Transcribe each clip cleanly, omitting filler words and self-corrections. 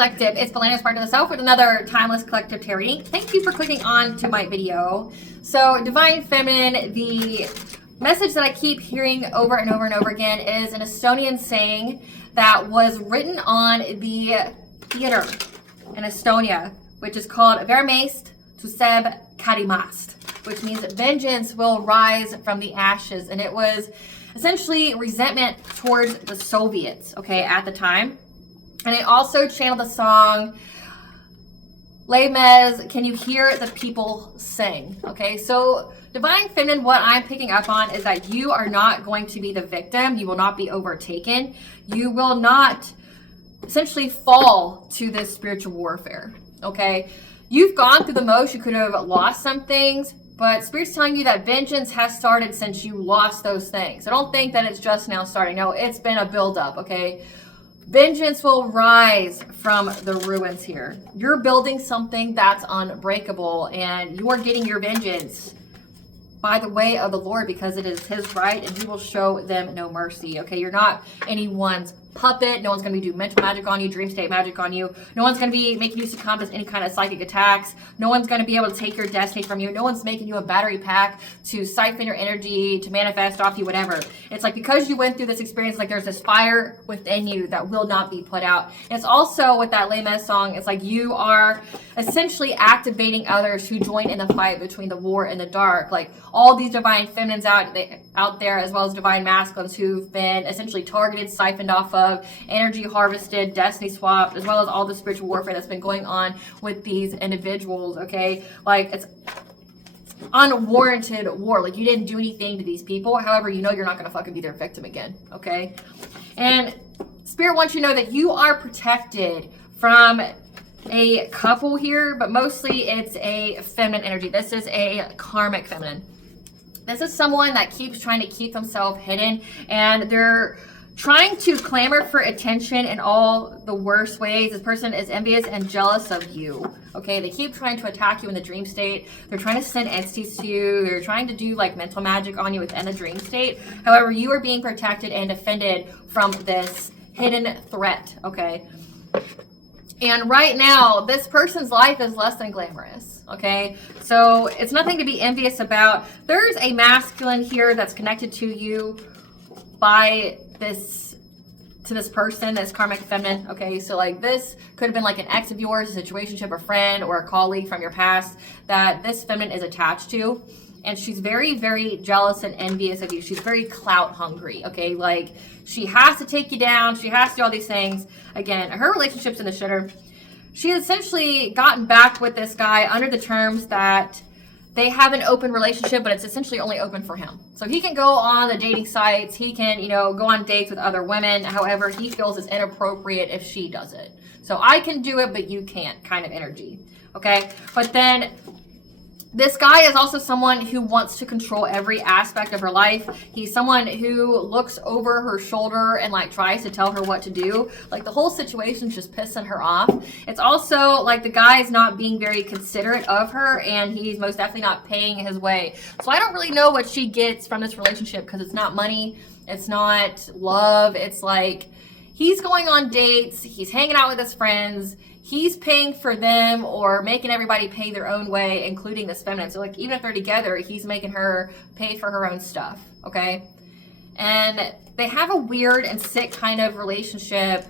collective, it's Belanda's part of the self with another timeless collective tarot reading. Thank you for clicking on to my video. So Divine Feminine, the message that I keep hearing over and over and over again is an Estonian saying that was written on the theater in Estonia, which is called Vermeist to Seb Karimast, which means that vengeance will rise from the ashes. And it was essentially resentment towards the Soviets, okay, at the time. And I also channeled the song Les Mis, Can You Hear the People Sing? Okay, so Divine Feminine, what I'm picking up on is that you are not going to be the victim. You will not be overtaken. You will not essentially fall to this spiritual warfare, okay? You've gone through the most. You could have lost some things, but Spirit's telling you that vengeance has started since you lost those things. I don't think that it's just now starting. No, it's been a buildup, okay? Vengeance will rise from the ruins here. You're building something that's unbreakable, and you are getting your vengeance by the way of the Lord because it is his right, and he will show them no mercy, okay? You're not anyone's puppet. No one's going to be doing mental magic on you, dream state magic on you. No one's going to be making you succumb to any kind of psychic attacks. No one's going to be able to take your destiny from you. No one's making you a battery pack to siphon your energy, to manifest off you, whatever. It's like because you went through this experience, like there's this fire within you that will not be put out. And it's also with that Les Mis song, it's like you are essentially activating others who join in the fight between the war and the dark. Like all these divine feminines out there, as well as divine masculines who've been essentially targeted, siphoned off of, energy harvested, destiny swapped, as well as all the spiritual warfare that's been going on with these individuals, okay? Like it's unwarranted war. Like you didn't do anything to these people. However, you know you're not going to fucking be their victim again, okay? And Spirit wants you to know that you are protected from a couple here, but mostly it's a feminine energy. This is a karmic feminine. This is someone that keeps trying to keep themselves hidden, and they're trying to clamor for attention in all the worst ways. This person is envious and jealous of you, okay? They keep trying to attack you in the dream state. They're trying to send entities to you. They're trying to do like mental magic on you within the dream state. However, you are being protected and defended from this hidden threat, okay? And right now, this person's life is less than glamorous, okay? So it's nothing to be envious about. There's a masculine here that's connected to you by this person, this karmic feminine, okay? So like this could have been like an ex of yours, a situationship, a friend, or a colleague from your past that this feminine is attached to. And she's very, very jealous and envious of you. She's very clout hungry, okay? Like she has to take you down. She has to do all these things. Again, her relationship's in the shitter. She has essentially gotten back with this guy under the terms that they have an open relationship, but it's essentially only open for him. So he can go on the dating sites. He can, go on dates with other women. However, he feels it's inappropriate if she does it. So I can do it, but you can't kind of energy. Okay. But then this guy is also someone who wants to control every aspect of her life. He's someone who looks over her shoulder and like tries to tell her what to do. Like the whole situation's just pissing her off. It's also like the guy's not being very considerate of her, and he's most definitely not paying his way. So I don't really know what she gets from this relationship because it's not money. It's not love. It's like he's going on dates. He's hanging out with his friends. He's paying for them or making everybody pay their own way, including this feminine. So like even if they're together, he's making her pay for her own stuff, okay? And they have a weird and sick kind of relationship.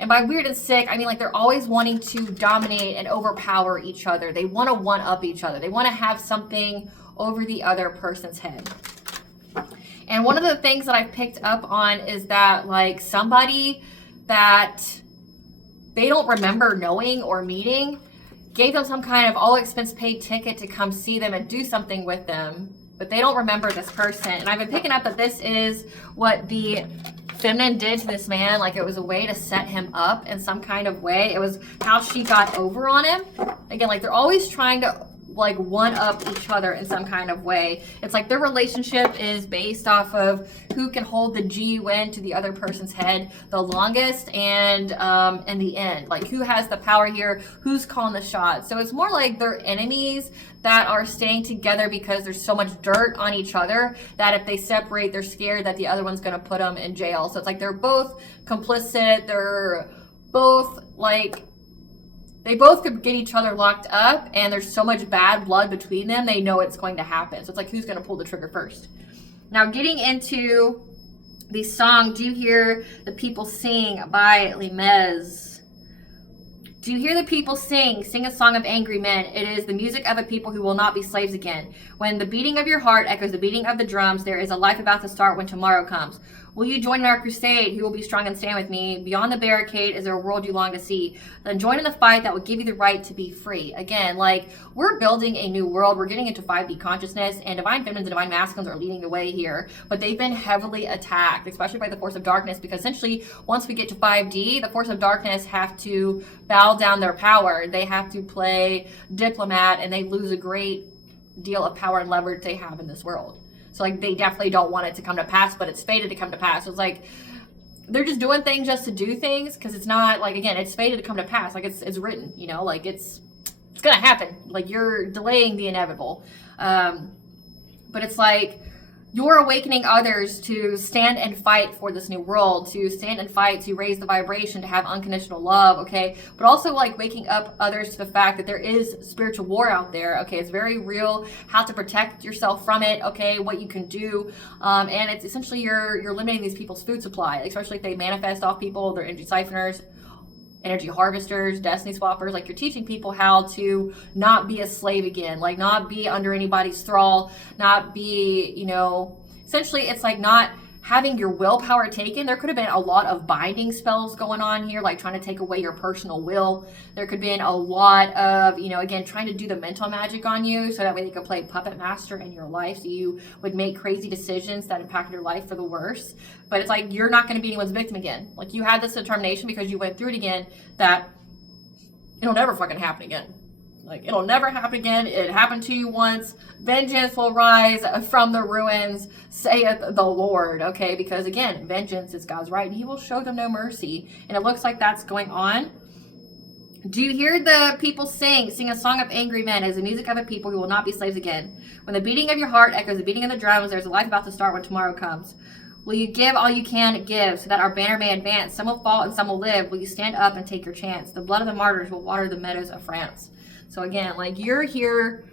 And by weird and sick, I mean like they're always wanting to dominate and overpower each other. They want to one-up each other. They want to have something over the other person's head. And one of the things that I've picked up on is that like somebody that they don't remember knowing or meeting gave them some kind of all expense paid ticket to come see them and do something with them, but they don't remember this person. And I've been picking up that this is what the feminine did to this man. Like it was a way to set him up in some kind of way. It was how she got over on him. Again, like they're always trying to like one up each other in some kind of way. It's like their relationship is based off of who can hold the GUN to the other person's head the longest, and in the end, like who has the power here, who's calling the shots. So it's more like they're enemies that are staying together because there's so much dirt on each other that if they separate, they're scared that the other one's going to put them in jail. So it's like they're both complicit. They're both like they both could get each other locked up, and there's so much bad blood between them, they know it's going to happen. So it's like, who's going to pull the trigger first? Now, getting into the song, Do You Hear the People Sing by Limez. Do you hear the people sing? Sing a song of angry men. It is the music of a people who will not be slaves again. When the beating of your heart echoes the beating of the drums, there is a life about to start when tomorrow comes. Will you join in our crusade? Who will be strong and stand with me? Beyond the barricade, is there a world you long to see? Then join in the fight that will give you the right to be free. Again, like, we're building a new world. We're getting into 5D consciousness, and divine feminines and divine masculines are leading the way here. But they've been heavily attacked, especially by the force of darkness, because essentially, once we get to 5D, the force of darkness have to bow down their power. They have to play diplomat, and they lose a great deal of power and leverage they have in this world. So, like, they definitely don't want it to come to pass, but it's fated to come to pass. So it's like, they're just doing things just to do things, because it's not, like, again, it's fated to come to pass. Like, it's written, you know, like, it's going to happen. Like, you're delaying the inevitable. But it's like, you're awakening others to stand and fight for this new world, to stand and fight, to raise the vibration, to have unconditional love, okay? But also, like, waking up others to the fact that there is spiritual war out there, okay? It's very real, how to protect yourself from it, okay? What you can do. And it's essentially you're limiting these people's food supply, especially if they manifest off people, they're energy siphoners, energy harvesters, destiny swappers. Like, you're teaching people how to not be a slave again, like, not be under anybody's thrall, not be, you know, essentially it's like not having your willpower taken. There could have been a lot of binding spells going on here, like trying to take away your personal will. There could have been a lot of, you know, again, trying to do the mental magic on you, so that way they could play puppet master in your life, so you would make crazy decisions that impacted your life for the worse. But it's like, you're not going to be anyone's victim again. Like, you had this determination because you went through it again, that it'll never fucking happen again. Like, it'll never happen again. It happened to you once. Vengeance will rise from the ruins, saith the Lord, okay? Because, again, vengeance is God's right, and he will show them no mercy. And it looks like that's going on. Do you hear the people sing? Sing a song of angry men as the music of a people who will not be slaves again. When the beating of your heart echoes the beating of the drums, there's a life about to start when tomorrow comes. Will you give all you can give, so that our banner may advance? Some will fall and some will live. Will you stand up and take your chance? The blood of the martyrs will water the meadows of France. So again, like, you're here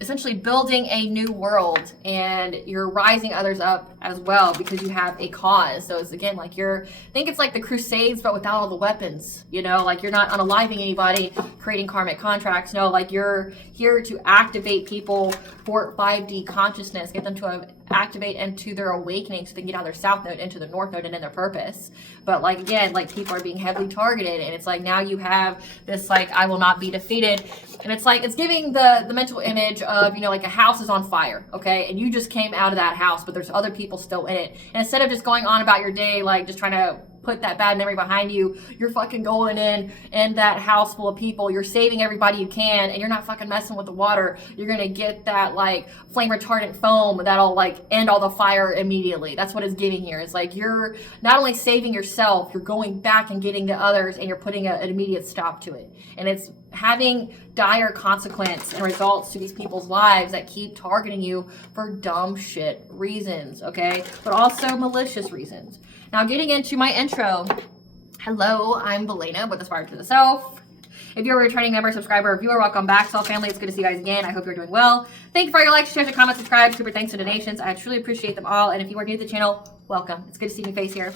essentially building a new world, and you're rising others up as well because you have a cause. So it's, again, like, I think it's like the Crusades, but without all the weapons, you know, like, you're not unaliving anybody, creating karmic contracts. No, like, you're here to activate people for 5D consciousness, get them to activate into their awakening, so they can get out of their south node into the north node and in their purpose. But, like, again, like, people are being heavily targeted, and it's like, now you have this, like, I will not be defeated. And it's like, it's giving the mental image of, you know, like, a house is on fire, okay? And you just came out of that house, but there's other people still in it. And instead of just going on about your day, like, just trying to put that bad memory behind you, you're fucking going in that house full of people, you're saving everybody you can, and you're not fucking messing with the water. You're gonna get that, like, flame retardant foam that'll, like, end all the fire immediately. That's what it's giving here. It's like, you're not only saving yourself, you're going back and getting the others, and you're putting an immediate stop to it. And it's having dire consequence and results to these people's lives that keep targeting you for dumb shit reasons, okay? But also malicious reasons. Now, getting into my intro. Hello, I'm Belena with Aspire to the Self. If you're a returning member, subscriber, or viewer, welcome back. Self family, it's good to see you guys again. I hope you're doing well. Thank you for your likes, shares, and comments, subscribe, super thanks and donations. I truly appreciate them all. And if you are new to the channel, welcome. It's good to see your face here.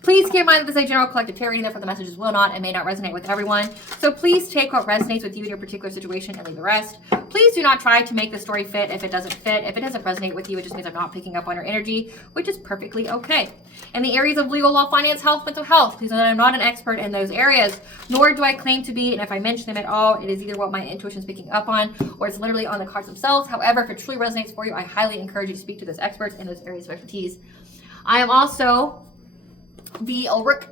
Please keep in mind that this is a general collective tarot reading, therefore the messages will not and may not resonate with everyone. So please take what resonates with you in your particular situation and leave the rest. Please do not try to make the story fit if it doesn't fit. If it doesn't resonate with you, it just means I'm not picking up on your energy, which is perfectly okay. In the areas of legal, law, finance, health, mental health, please know that I'm not an expert in those areas, nor do I claim to be, and if I mention them at all, it is either what my intuition is picking up on, or it's literally on the cards themselves. However, if it truly resonates for you, I highly encourage you to speak to those experts in those areas of expertise. I am also the Ulrich,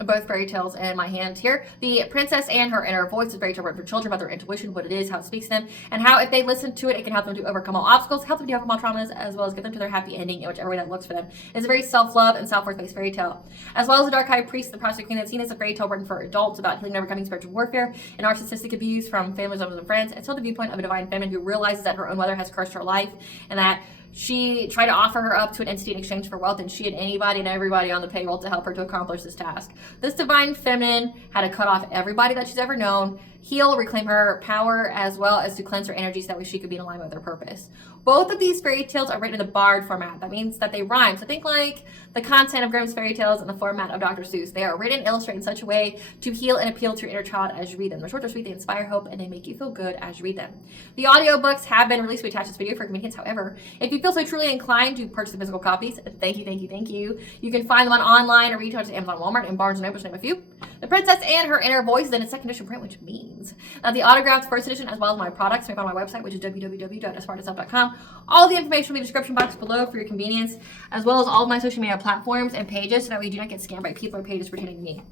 both fairy tales in my hand here. The princess and her inner voice is fairy tale written for children about their intuition, what it is, how it speaks to them, and how if they listen to it, it can help them to overcome all obstacles, help them to overcome all traumas, as well as get them to their happy ending in whichever way that looks for them. It's a very self-love and self-worth based fairy tale. As well as the Dark High Priest, the Prostitute Queen, that's seen as a fairy tale written for adults about healing and overcoming spiritual warfare and narcissistic abuse from family members and friends, and still the viewpoint of a divine feminine who realizes that her own mother has cursed her life, and that She tried to offer her up to an entity in exchange for wealth, and she had anybody and everybody on the payroll to help her to accomplish this task. This divine feminine had to cut off everybody that she's ever known, heal, reclaim her power, as well as to cleanse her energy so that way she could be in alignment with her purpose. Both of these fairy tales are written in the bard format. That means that they rhyme. So think like the content of Grimm's fairy tales in the format of Dr. Seuss. They are written, illustrated in such a way to heal and appeal to your inner child as you read them. They're short, they're sweet, they inspire hope, and they make you feel good as you read them. The audiobooks have been released. We attach this video for convenience. However, if you feel so truly inclined to purchase the physical copies, thank you, thank you, thank you. You can find them on online or retailers at Amazon, Walmart, and Barnes & Noble, to name a few. The Princess and Her Inner Voice is in its second edition print, which means that the autographed first edition, as well as my products, can be found on my website, which is www.aspiraltotheself.com. All the information will be in the description box below for your convenience, as well as all of my social media platforms and pages, so that we do not get scammed by people or pages pretending to me.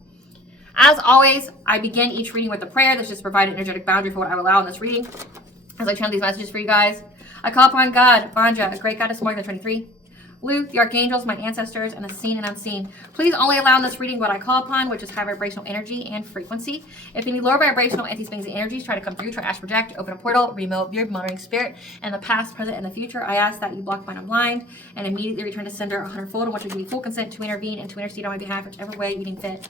As always, I begin each reading with a prayer that's just provide an energetic boundary for what I will allow in this reading. As I channel these messages for you guys, I call upon God, Banja, a great goddess more than 23, Luke, the archangels, my ancestors, and the seen and unseen. Please only allow in this reading what I call upon, which is high vibrational energy and frequency. If any lower vibrational anti-spings and energies try to come through, try to project, open a portal, remove your monitoring spirit, and the past, present, and the future, I ask that you block mine and blind and immediately return to sender 100-fold, and which will give you full consent to intervene and to intercede on my behalf, whichever way you deem fit.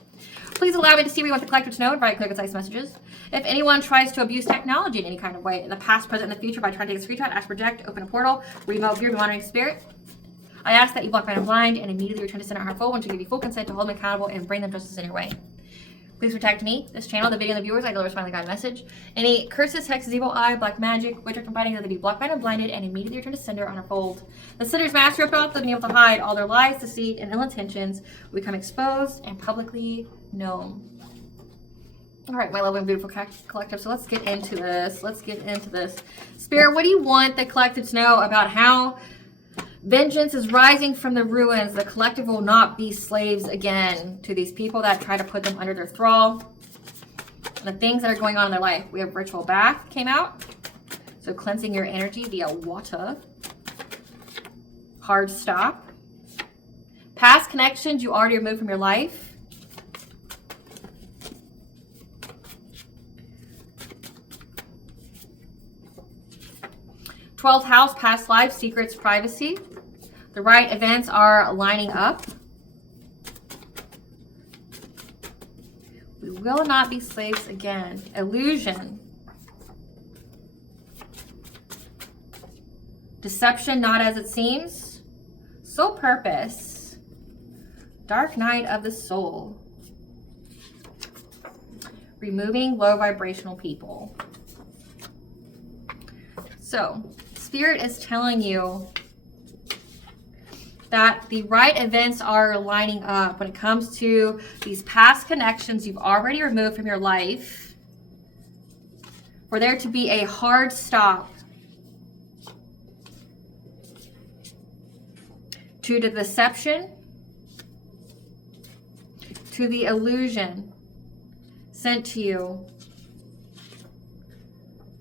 Please allow me to see what you want the collector to know and write clear, concise messages. If anyone tries to abuse technology in any kind of way, in the past, present, and the future, by trying to take a screenshot, ask, project, open a portal, remove your monitoring spirit, I ask that you block mine and blind and immediately return to sender 100-fold, and to give you full consent to hold them accountable and bring them justice in your way. Please protect me, this channel, the video, and the viewers. I deliver finally guide message. Any curses, hexes, evil eye, black magic, witchcraft, combining, that they be blocked, mine, and blinded, and immediately return to sender 100-fold. The sender's mask ripped off, they've been able to hide all their lies, deceit, and ill intentions will become exposed and publicly known. All right, my lovely and beautiful collective. So let's get into this. Spirit, what do you want the collective to know about how vengeance is rising from the ruins? The collective will not be slaves again to these people that try to put them under their thrall. The things that are going on in their life. We have ritual bath came out. So cleansing your energy via water. Hard stop. Past connections you already removed from your life. Twelfth house, past life, secrets, privacy. The right events are lining up. We will not be slaves again. Illusion. Deception, not as it seems. Soul purpose. Dark night of the soul. Removing low vibrational people. So, Spirit is telling you that the right events are lining up when it comes to these past connections you've already removed from your life. For there to be a hard stop to the deception, to the illusion sent to you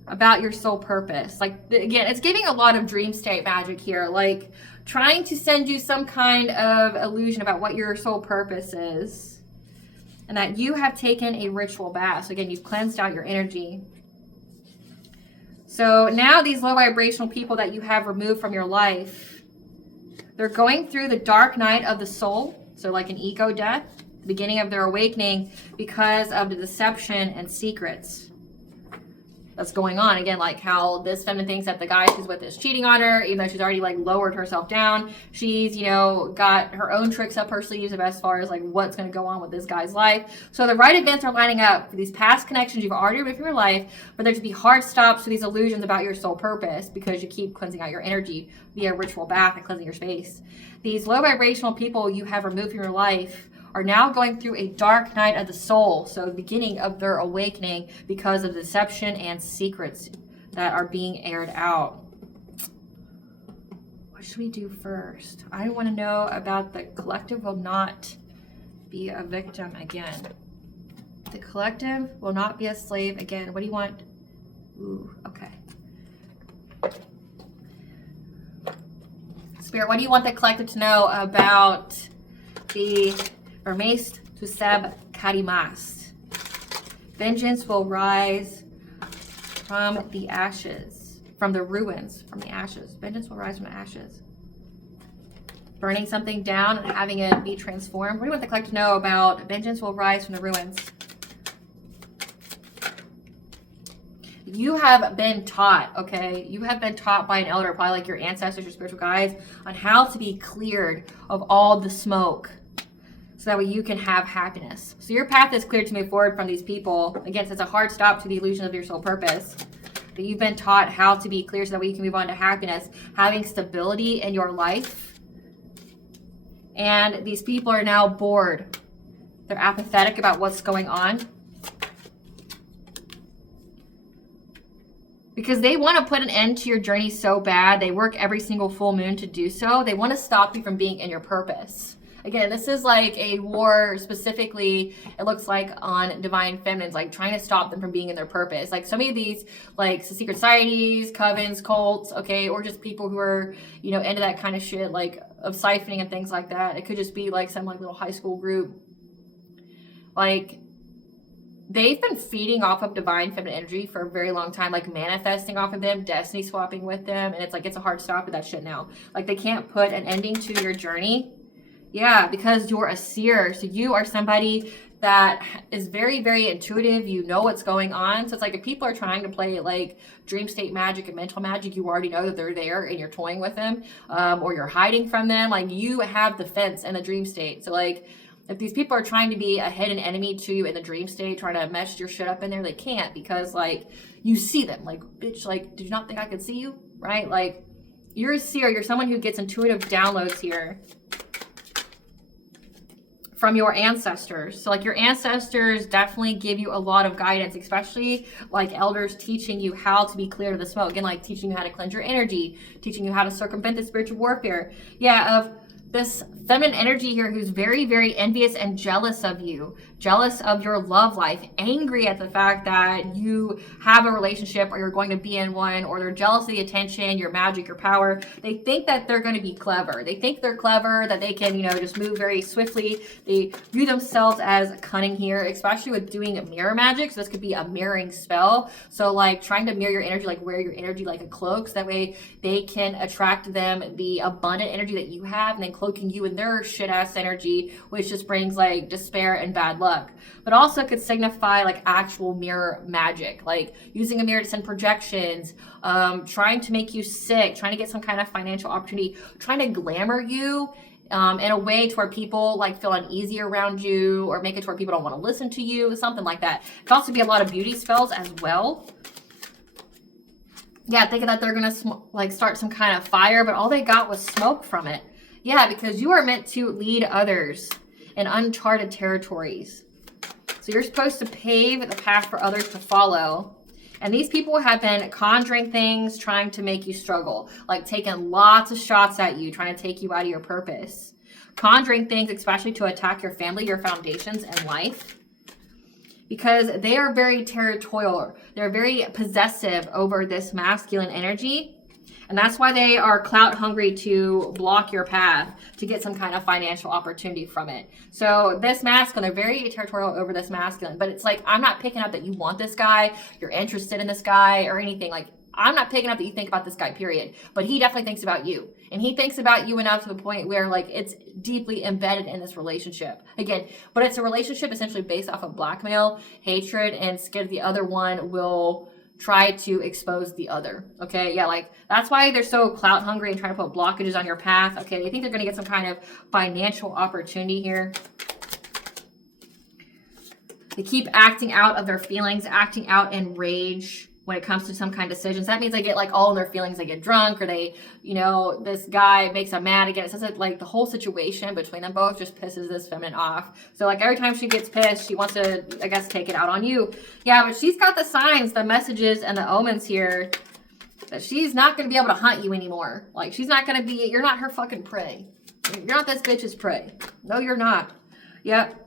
about your soul purpose. Like, again, it's giving a lot of dream state magic here, like trying to send you some kind of illusion about what your soul purpose is, and that you have taken a ritual bath. So again, you've cleansed out your energy. So now these low vibrational people that you have removed from your life, they're going through the dark night of the soul. So like an ego death, the beginning of their awakening, because of the deception and secrets that's going on. Again, like how this feminine thinks that the guy she's with is cheating on her, even though she's already like lowered herself down. She's, you know, got her own tricks up her sleeves as far as like what's going to go on with this guy's life. So the right events are lining up for these past connections you've already removed from your life, for there to be hard stops to these illusions about your soul purpose, because you keep cleansing out your energy via ritual bath and cleansing your space. These low vibrational people you have removed from your life are now going through a dark night of the soul. So the beginning of their awakening because of deception and secrets that are being aired out. What should we do first? I want to know about the collective will not be a victim again. The collective will not be a slave again. What do you want? Ooh, okay. Spirit, what do you want the collective to know about the Vermest to Seb Karimas? Vengeance will rise from the ashes. from the ruins, from the ashes. Vengeance will rise from the ashes. Burning something down and having it be transformed. What do you want the collective to know about vengeance will rise from the ruins? You have been taught, okay? You have been taught by an elder, probably like your ancestors, your spiritual guides, on how to be cleared of all the smoke so that way you can have happiness. So your path is clear to move forward from these people. Again, it's a hard stop to the illusion of your soul purpose. But you've been taught how to be clear so that way you can move on to happiness, having stability in your life. And these people are now bored. They're apathetic about what's going on. Because they want to put an end to your journey so bad. They work every single full moon to do so. They want to stop you from being in your purpose. Again, this is like a war specifically, it looks like, on divine feminines, like trying to stop them from being in their purpose. Like so many of these, like secret societies, covens, cults, okay, or just people who are, you know, into that kind of shit, like of siphoning and things like that. It could just be like some like little high school group. Like, they've been feeding off of divine feminine energy for a very long time, like manifesting off of them, destiny swapping with them. And it's like, it's a hard stop with that shit now. Like they can't put an ending to your journey. Yeah, because you're a seer. So you are somebody that is very, very intuitive. You know what's going on. So it's like if people are trying to play like dream state magic and mental magic, you already know that they're there and you're toying with them, or you're hiding from them. Like you have the fence in the dream state. So like if these people are trying to be a hidden enemy to you in the dream state, trying to mess your shit up in there, they can't, because like you see them. Like, bitch, like, did you not think I could see you? Right? Like, you're a seer. You're someone who gets intuitive downloads here from your ancestors. So like your ancestors definitely give you a lot of guidance, especially like elders teaching you how to be clear to the smoke. Again, like teaching you how to cleanse your energy, teaching you how to circumvent the spiritual warfare. Yeah, of this feminine energy here who's very, very envious and jealous of you, jealous of your love life, angry at the fact that you have a relationship or you're going to be in one, or they're jealous of the attention, your magic, your power. They think that they're going to be clever. They think they're clever, that they can, you know, just move very swiftly. They view themselves as cunning here, especially with doing mirror magic. So this could be a mirroring spell. So like trying to mirror your energy, like wear your energy like a cloak, so that way they can attract them the abundant energy that you have, and then cloaking you in their shit ass energy, which just brings like despair and bad luck. But also could signify like actual mirror magic, like using a mirror to send projections, trying to make you sick, trying to get some kind of financial opportunity, trying to glamour you in a way to where people like feel uneasy around you, or make it to where people don't want to listen to you, something like that. It could also be a lot of beauty spells as well. Yeah, thinking that they're gonna like start some kind of fire, but all they got was smoke from it. Yeah, because you are meant to lead others in uncharted territories. So you're supposed to pave the path for others to follow. And these people have been conjuring things, trying to make you struggle, like taking lots of shots at you, trying to take you out of your purpose. Conjuring things, especially to attack your family, your foundations, and life. Because they are very territorial. They're very possessive over this masculine energy. And that's why they are clout hungry to block your path, to get some kind of financial opportunity from it. So this masculine, they're very territorial over this masculine. But it's like, I'm not picking up that you want this guy, you're interested in this guy, or anything. Like, I'm not picking up that you think about this guy, period. But he definitely thinks about you. And he thinks about you enough to the point where, like, it's deeply embedded in this relationship. Again, but it's a relationship essentially based off of blackmail, hatred, and scared the other one will try to expose the other. Okay, yeah, like that's why they're so clout hungry and trying to put blockages on your path. Okay, they think they're going to get some kind of financial opportunity here. They keep acting out of their feelings, acting out in rage when it comes to some kind of decisions. That means they get like all of their feelings. They get drunk, or they, you know, this guy makes them mad again. It says that like the whole situation between them both just pisses this feminine off. So like every time she gets pissed, she wants to, I guess, take it out on you. Yeah, but she's got the signs, the messages, and the omens here that she's not going to be able to hunt you anymore. Like she's not going to be, you're not her fucking prey. You're not this bitch's prey. No, you're not. Yep.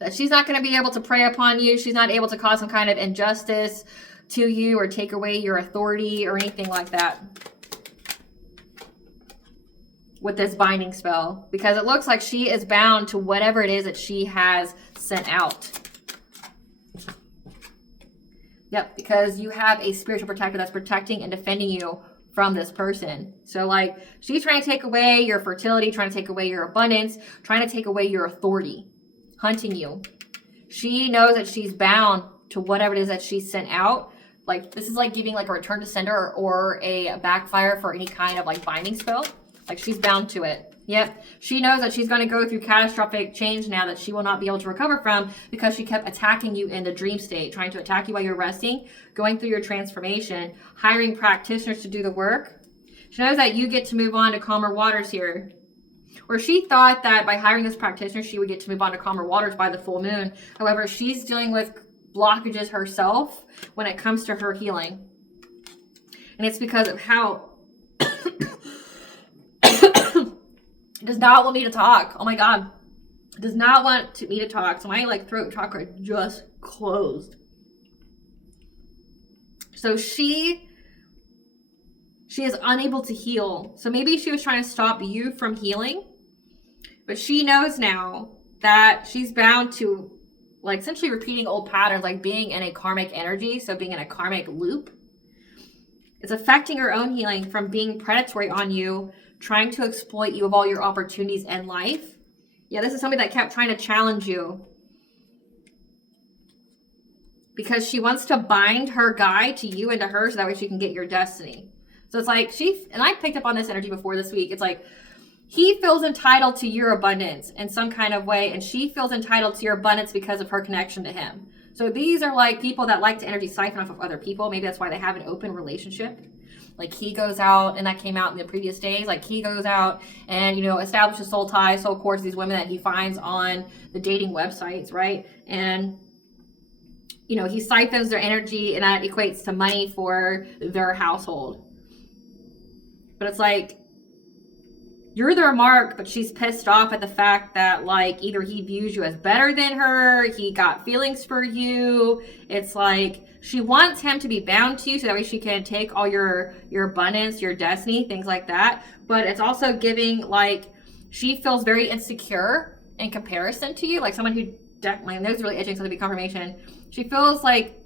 That she's not going to be able to prey upon you. She's not able to cause some kind of injustice to you or take away your authority or anything like that with this binding spell, because it looks like she is bound to whatever it is that she has sent out. Yep, because you have a spiritual protector that's protecting and defending you from this person. So like, she's trying to take away your fertility, trying to take away your abundance, trying to take away your authority, hunting you. She knows that she's bound to whatever it is that she sent out. Like, this is like giving like a return to sender or a backfire for any kind of like binding spell. Like, she's bound to it. Yep. She knows that she's going to go through catastrophic change now that she will not be able to recover from, because she kept attacking you in the dream state, trying to attack you while you're resting, going through your transformation, hiring practitioners to do the work. She knows that you get to move on to calmer waters here. Or she thought that by hiring this practitioner, she would get to move on to calmer waters by the full moon. However, she's dealing with blockages herself when it comes to her healing. And it's because of how it does not want me to talk. Oh my God. It does not want me to talk. So my like throat chakra just closed. So she is unable to heal. So maybe she was trying to stop you from healing. But she knows now that she's bound to like essentially repeating old patterns, like being in a karmic energy. So being in a karmic loop. It's affecting her own healing from being predatory on you, trying to exploit you of all your opportunities in life. Yeah, this is somebody that kept trying to challenge you. Because she wants to bind her guy to you and to her so that way she can get your destiny. So it's like and I picked up on this energy before this week. It's like he feels entitled to your abundance in some kind of way, and she feels entitled to your abundance because of her connection to him. So these are like people that like to energy siphon off of other people. Maybe that's why they have an open relationship. Like he goes out, and that came out in the previous days, like he goes out and, you know, establishes soul ties, soul cords, these women that he finds on the dating websites, right? And, you know, he siphons their energy, and that equates to money for their household. But it's like, you're their mark, but she's pissed off at the fact that, like, either he views you as better than her, he got feelings for you. It's like she wants him to be bound to you so that way she can take all your abundance, your destiny, things like that. But it's also giving, like, she feels very insecure in comparison to you. Like someone who definitely, and those really itching, so to be confirmation. She feels like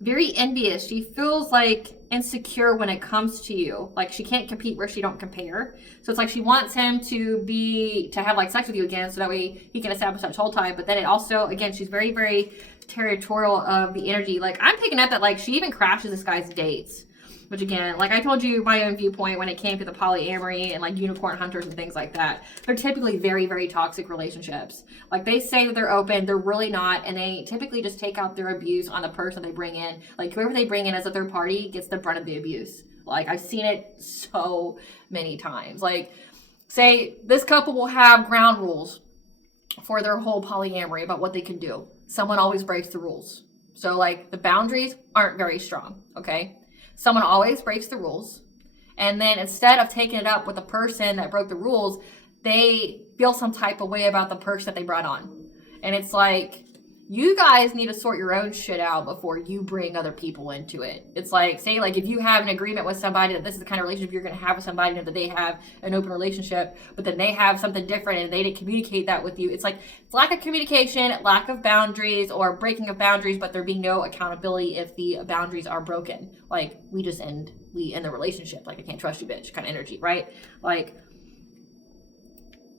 very envious. She feels like insecure when it comes to you. Like she can't compete where she don't compare. So it's like she wants him to have like sex with you again so that way he can establish that soul tie. But then it also, again, she's very, very territorial of the energy. Like I'm picking up that like she even crashes this guy's dates. Which again, like I told you my own viewpoint when it came to the polyamory and like unicorn hunters and things like that. They're typically very, very toxic relationships. Like they say that they're open, they're really not. And they typically just take out their abuse on the person they bring in. Like whoever they bring in as a third party gets the brunt of the abuse. Like I've seen it so many times. Like say this couple will have ground rules for their whole polyamory about what they can do. Someone always breaks the rules. So like the boundaries aren't very strong, okay? Someone always breaks the rules. And then instead of taking it up with the person that broke the rules, they feel some type of way about the person that they brought on. And it's like, you guys need to sort your own shit out before you bring other people into it. It's like, say like if you have an agreement with somebody that this is the kind of relationship you're going to have with somebody, and that they have an open relationship, but then they have something different and they didn't communicate that with you. It's like it's lack of communication, lack of boundaries, or breaking of boundaries, but there being no accountability if the boundaries are broken. Like we end the relationship. Like I can't trust you, bitch, kind of energy, right? Like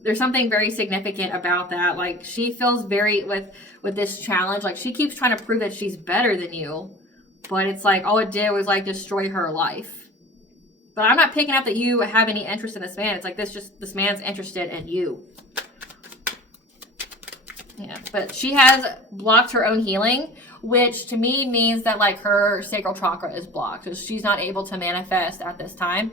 there's something very significant about that. Like she feels very with this challenge. Like she keeps trying to prove that she's better than you, but it's like all it did was like destroy her life. But I'm not picking up that you have any interest in this man. It's like this man's interested in you. Yeah, but she has blocked her own healing, which to me means that like her sacral chakra is blocked. So she's not able to manifest at this time.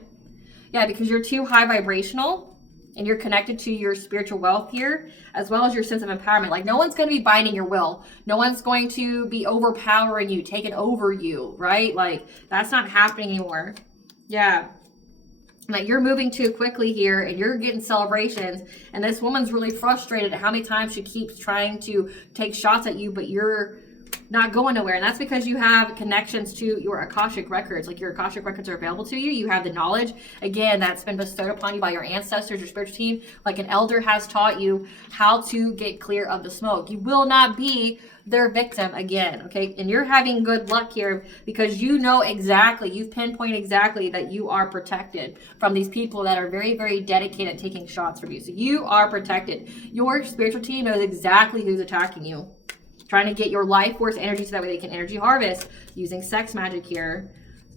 Yeah, because you're too high vibrational. And you're connected to your spiritual wealth here, as well as your sense of empowerment. Like no one's going to be binding your will. No one's going to be overpowering you, taking over you, right? Like that's not happening anymore. Yeah. Like you're moving too quickly here and you're getting celebrations. And this woman's really frustrated at how many times she keeps trying to take shots at you, but you're not going nowhere. And that's because you have connections to your Akashic records. Like your Akashic records are available to you. You have the knowledge, again, that's been bestowed upon you by your ancestors, your spiritual team. Like an elder has taught you how to get clear of the smoke. You will not be their victim again, okay? And you're having good luck here because you know exactly, you've pinpointed exactly that you are protected from these people that are very, very dedicated at taking shots from you. So you are protected. Your spiritual team knows exactly who's attacking you, trying to get your life force energy so that way they can energy harvest using sex magic here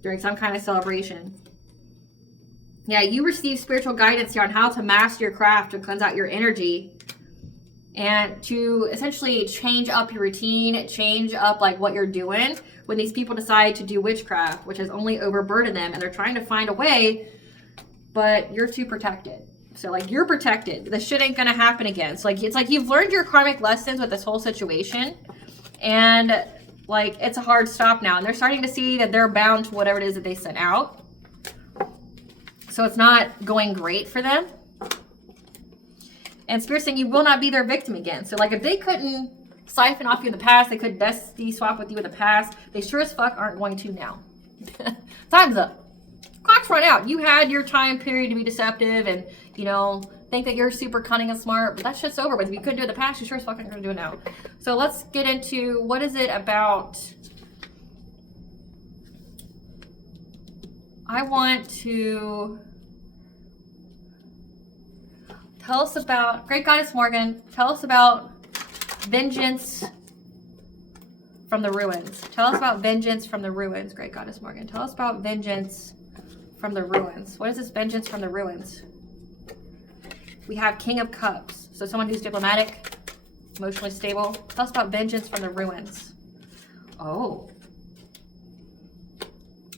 during some kind of celebration. Yeah, you receive spiritual guidance here on how to master your craft, to cleanse out your energy, and to essentially change up your routine, change up like what you're doing when these people decide to do witchcraft, which has only overburdened them, and they're trying to find a way, but you're too protected. So like you're protected. This shit ain't gonna happen again. So like it's like you've learned your karmic lessons with this whole situation, and like it's a hard stop now. And they're starting to see that they're bound to whatever it is that they sent out. So it's not going great for them. And Spirit's saying you will not be their victim again. So like if they couldn't siphon off you in the past, they could bestie swap with you in the past, they sure as fuck aren't going to now. Time's up. Clock's run out. You had your time period to be deceptive and, you know, think that you're super cunning and smart, but that shit's over with. If you couldn't do it in the past, you sure as fuck aren't going to do it now. So let's get into what is it about. I want to tell us about, Great Goddess Morgan, tell us about vengeance from the ruins. Tell us about vengeance from the ruins, Great Goddess Morgan. Tell us about vengeance from the ruins. What is this vengeance from the ruins? We have King of Cups. So someone who's diplomatic, emotionally stable. Tell us about vengeance from the ruins. Oh.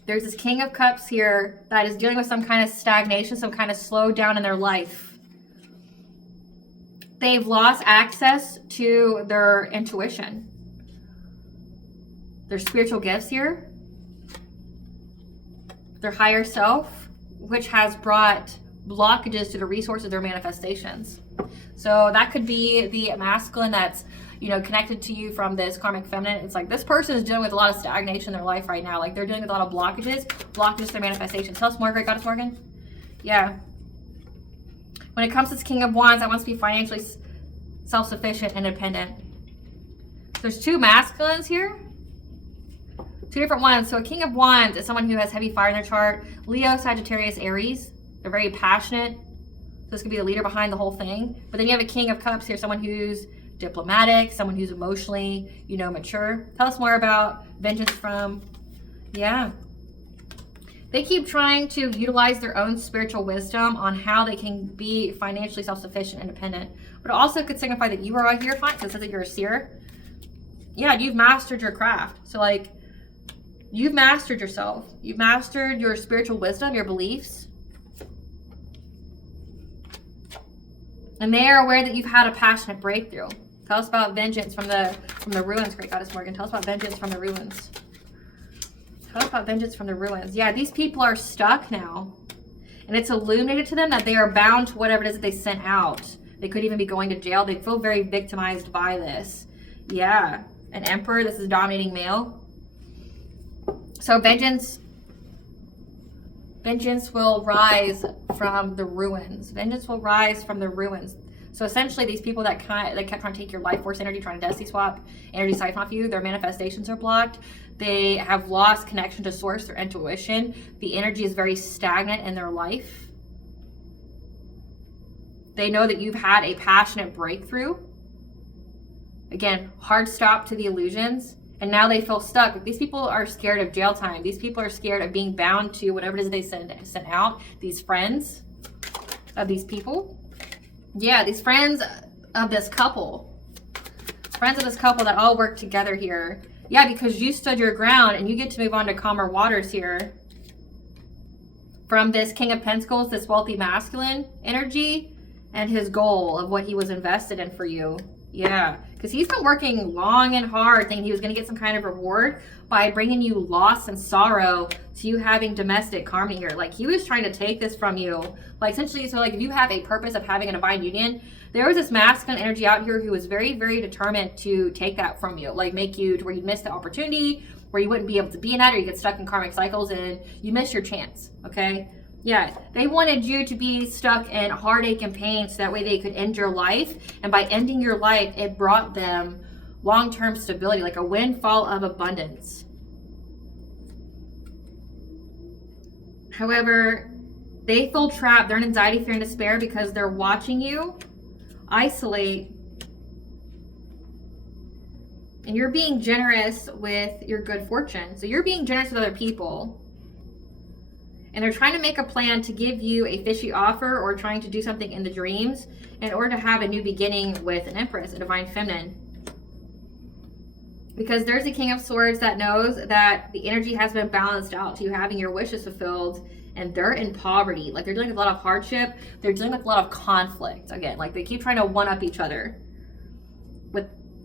There's this King of Cups here that is dealing with some kind of stagnation, some kind of slowdown in their life. They've lost access to their intuition, their spiritual gifts here, their higher self, which has brought blockages to the resources of their manifestations. So that could be the masculine that's, you know, connected to you from this karmic feminine. It's like this person is dealing with a lot of stagnation in their life right now. Like they're dealing with a lot of blockages to their manifestation. Tell us more, Great Goddess Morgan. Yeah. When it comes to this King of Wands, that wants to be financially self-sufficient, independent. There's two masculines here. Two different ones. So a King of Wands is someone who has heavy fire in their chart. Leo, Sagittarius, Aries. They're very passionate. So this could be the leader behind the whole thing. But then you have a King of Cups here, someone who's diplomatic, someone who's emotionally, you know, mature. Tell us more about vengeance from, yeah. They keep trying to utilize their own spiritual wisdom on how they can be financially self-sufficient, independent. But it also could signify that you are out here fine. So it says that you're a seer. Yeah, you've mastered your craft. So like, you've mastered yourself. You've mastered your spiritual wisdom, your beliefs. And they are aware that you've had a passionate breakthrough. Tell us about vengeance from the ruins, Great Goddess Morgan. Tell us about vengeance from the ruins. Tell us about vengeance from the ruins. Yeah, these people are stuck now. And it's illuminated to them that they are bound to whatever it is that they sent out. They could even be going to jail. They feel very victimized by this. Yeah, an emperor. This is dominating male. So vengeance will rise from the ruins. Vengeance will rise from the ruins. So essentially, these people that kept trying to take your life force energy, trying to destiny swap, energy siphon off you, their manifestations are blocked. They have lost connection to source, their intuition. The energy is very stagnant in their life. They know that you've had a passionate breakthrough. Again, hard stop to the illusions. And now they feel stuck. These people are scared of jail time. These people are scared of being bound to whatever it is they sent out. These friends of these people. Yeah, these friends of this couple. Friends of this couple that all work together here. Yeah, because you stood your ground and you get to move on to calmer waters here. From this King of Pentacles, this wealthy masculine energy, and his goal of what he was invested in for you. Yeah, because he's been working long and hard thinking he was going to get some kind of reward by bringing you loss and sorrow to you having domestic karma here. Like, he was trying to take this from you. Like, essentially, so like if you have a purpose of having a divine union, there was this masculine energy out here who was very, very determined to take that from you. Like, make you to where you miss the opportunity, where you wouldn't be able to be in that, or you get stuck in karmic cycles and you miss your chance, okay? Yeah, they wanted you to be stuck in heartache and pain so that way they could end your life. And by ending your life, it brought them long-term stability, like a windfall of abundance. However, they feel trapped. They're in anxiety, fear, and despair because they're watching you isolate. And you're being generous with your good fortune. So you're being generous with other people. And they're trying to make a plan to give you a fishy offer or trying to do something in the dreams in order to have a new beginning with an Empress, a divine feminine. Because there's a King of Swords that knows that the energy has been balanced out to you having your wishes fulfilled, and they're in poverty. Like, they're dealing with a lot of hardship. They're dealing with a lot of conflict. Again, like, they keep trying to one-up each other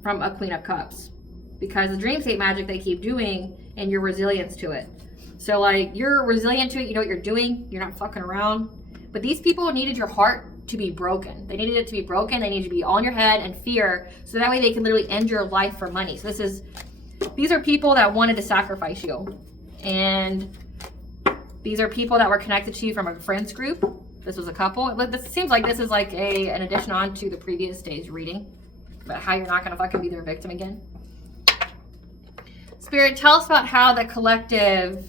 from a Queen of Cups. Because the dream state magic they keep doing and your resilience to it. So, like, you're resilient to it. You know what you're doing. You're not fucking around. But these people needed your heart to be broken. They needed it to be broken. They needed to be all in your head and fear. So that way they can literally end your life for money. So these are people that wanted to sacrifice you. And these are people that were connected to you from a friends group. This was a couple. This seems like this is like an addition on to the previous day's reading. About how you're not going to fucking be their victim again. Spirit, tell us about how the collective,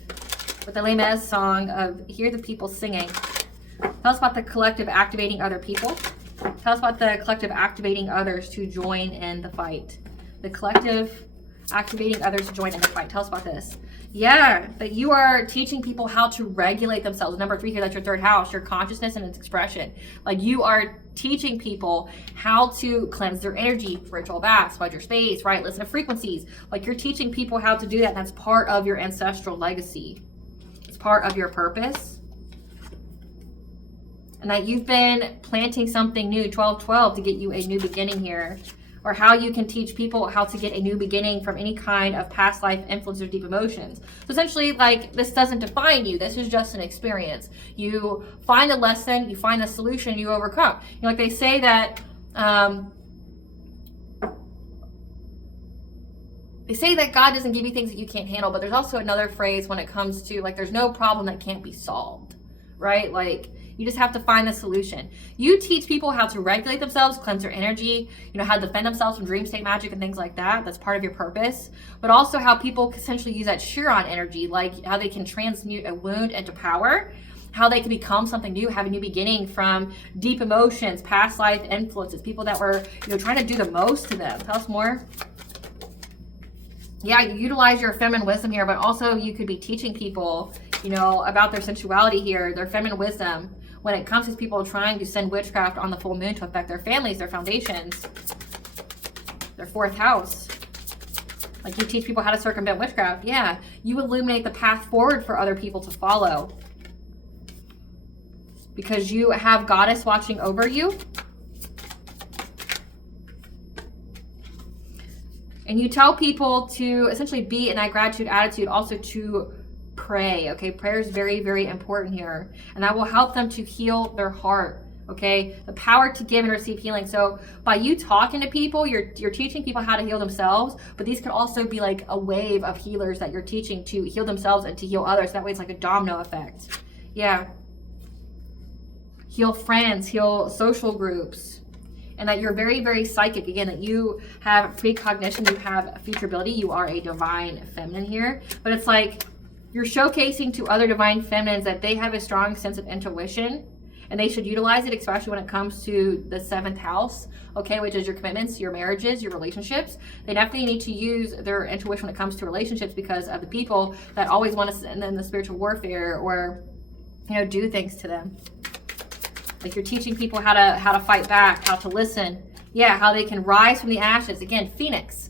with the Les Mis song of Hear the People Singing, tell us about the collective activating other people. Tell us about the collective activating others to join in the fight. The collective activating others to join in the fight. Tell us about this. Yeah, that you are teaching people how to regulate themselves. Number 3 here, that's your third house, your consciousness and its expression. Like, you are teaching people how to cleanse their energy, ritual baths, fudge your space, right? Listen to frequencies. Like, you're teaching people how to do that, and that's part of your ancestral legacy. It's part of your purpose. And that you've been planting something new, 12-12, to get you a new beginning here. Or how you can teach people how to get a new beginning from any kind of past life influence or deep emotions. So essentially, like, this doesn't define you. This is just an experience. You find a lesson, you find a solution, you overcome. You know, like they say that, God doesn't give you things that you can't handle, but there's also another phrase when it comes to, like, there's no problem that can't be solved, right? Like, you just have to find the solution. You teach people how to regulate themselves, cleanse their energy, you know, how to defend themselves from dream state magic and things like that. That's part of your purpose. But also how people essentially use that Chiron energy, like how they can transmute a wound into power, how they can become something new, have a new beginning from deep emotions, past life influences, people that were, you know, trying to do the most to them. Tell us more. Yeah, you utilize your feminine wisdom here, but also you could be teaching people, you know, about their sensuality here, their feminine wisdom, when it comes to people trying to send witchcraft on the full moon to affect their families, their foundations, their 4th house. Like, you teach people how to circumvent witchcraft. Yeah, you illuminate the path forward for other people to follow. Because you have Goddess watching over you. And you tell people to essentially be in that gratitude attitude, also to pray, okay? Prayer is very, very important here. And that will help them to heal their heart, okay? The power to give and receive healing. So by you talking to people, you're teaching people how to heal themselves, but these could also be like a wave of healers that you're teaching to heal themselves and to heal others. That way it's like a domino effect. Yeah. Heal friends, heal social groups. And that you're very, very psychic. Again, that you have precognition, you have future ability. You are a divine feminine here. But it's like you're showcasing to other divine feminines that they have a strong sense of intuition. And they should utilize it, especially when it comes to the 7th house, okay, which is your commitments, your marriages, your relationships. They definitely need to use their intuition when it comes to relationships because of the people that always want to send in the spiritual warfare or, you know, do things to them. Like, you're teaching people how to fight back, how to listen. Yeah, how they can rise from the ashes. Again, Phoenix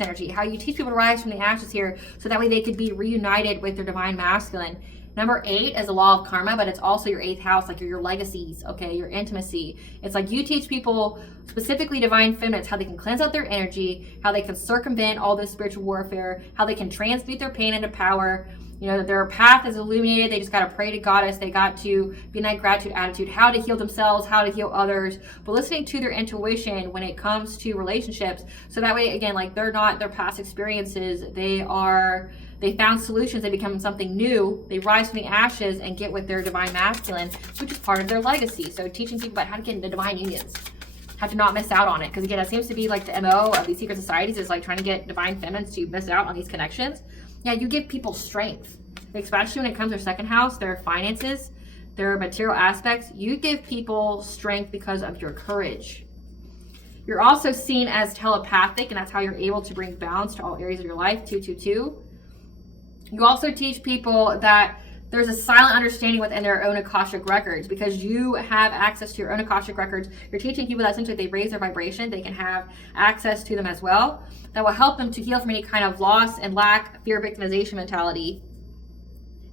energy. How you teach people to rise from the ashes here so that way they could be reunited with their divine masculine. Number 8 is the law of karma, but it's also your 8th house, like your legacies, okay, your intimacy. It's like you teach people, specifically divine feminines, how they can cleanse out their energy, how they can circumvent all this spiritual warfare, how they can transmute their pain into power. You know, that their path is illuminated. They just got to pray to Goddess. They got to be in that gratitude attitude, how to heal themselves, how to heal others, but listening to their intuition when it comes to relationships. So that way, again, like they're not their past experiences. They found solutions. They become something new. They rise from the ashes and get with their divine masculine, which is part of their legacy. So teaching people about how to get into divine unions, how to not miss out on it. Because again, that seems to be like the MO of these secret societies, is like trying to get divine feminines to miss out on these connections. Yeah, you give people strength, especially when it comes to their second house, their finances, their material aspects. You give people strength because of your courage. You're also seen as telepathic, and that's how you're able to bring balance to all areas of your life, 222. You also teach people that there's a silent understanding within their own Akashic records, because you have access to your own Akashic records. You're teaching people that essentially they raise their vibration, they can have access to them as well. That will help them to heal from any kind of loss and lack, fear, victimization mentality.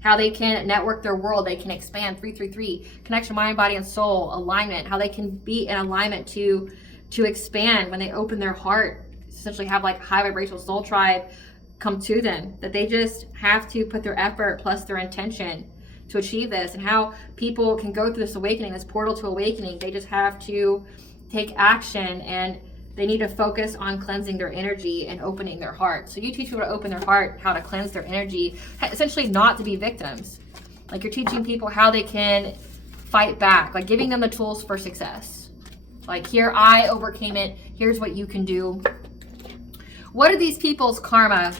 How they can network their world, they can expand, 333, connection, mind, body, and soul, alignment, how they can be in alignment to expand when they open their heart, essentially have like high vibrational soul tribe come to them, that they just have to put their effort plus their intention to achieve this, and how people can go through this awakening, this portal to awakening. They just have to take action, and they need to focus on cleansing their energy and opening their heart. So you teach people to open their heart, how to cleanse their energy, essentially not to be victims. Like you're teaching people how they can fight back, like giving them the tools for success. Like, here, I overcame it. Here's what you can do. What are these people's karma?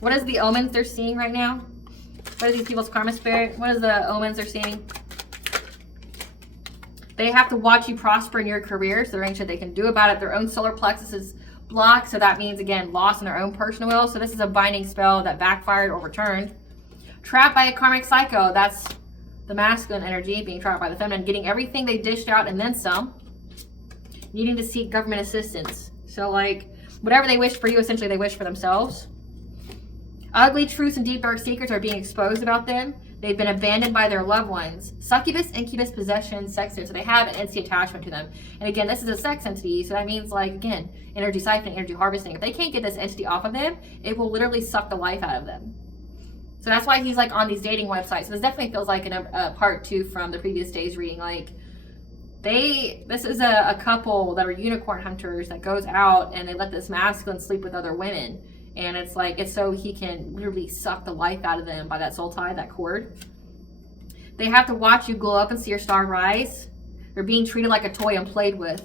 What is the omens they're seeing right now? What are these people's karma spirit? What is the omens they're seeing? They have to watch you prosper in your career, so there ain't shit they can do about it. Their own solar plexus is blocked, so that means, again, loss in their own personal will. So this is a binding spell that backfired or returned. Trapped by a karmic psycho. That's the masculine energy, being trapped by the feminine, getting everything they dished out and then some. Needing to seek government assistance. So, like, whatever they wish for you, essentially they wish for themselves. Ugly truths and deep dark secrets are being exposed about them. They've been abandoned by their loved ones. Succubus, incubus, possession, sexton. So they have an entity attachment to them. And again, this is a sex entity. So that means, like, again, energy siphoning, energy harvesting. If they can't get this entity off of them, it will literally suck the life out of them. So that's why he's like on these dating websites. So this definitely feels like a part 2 from the previous day's reading. Like, this is a couple that are unicorn hunters that goes out and they let this masculine sleep with other women. And it's like, it's so he can literally suck the life out of them by that soul tie, that cord. They have to watch you glow up and see your star rise. They're being treated like a toy and played with.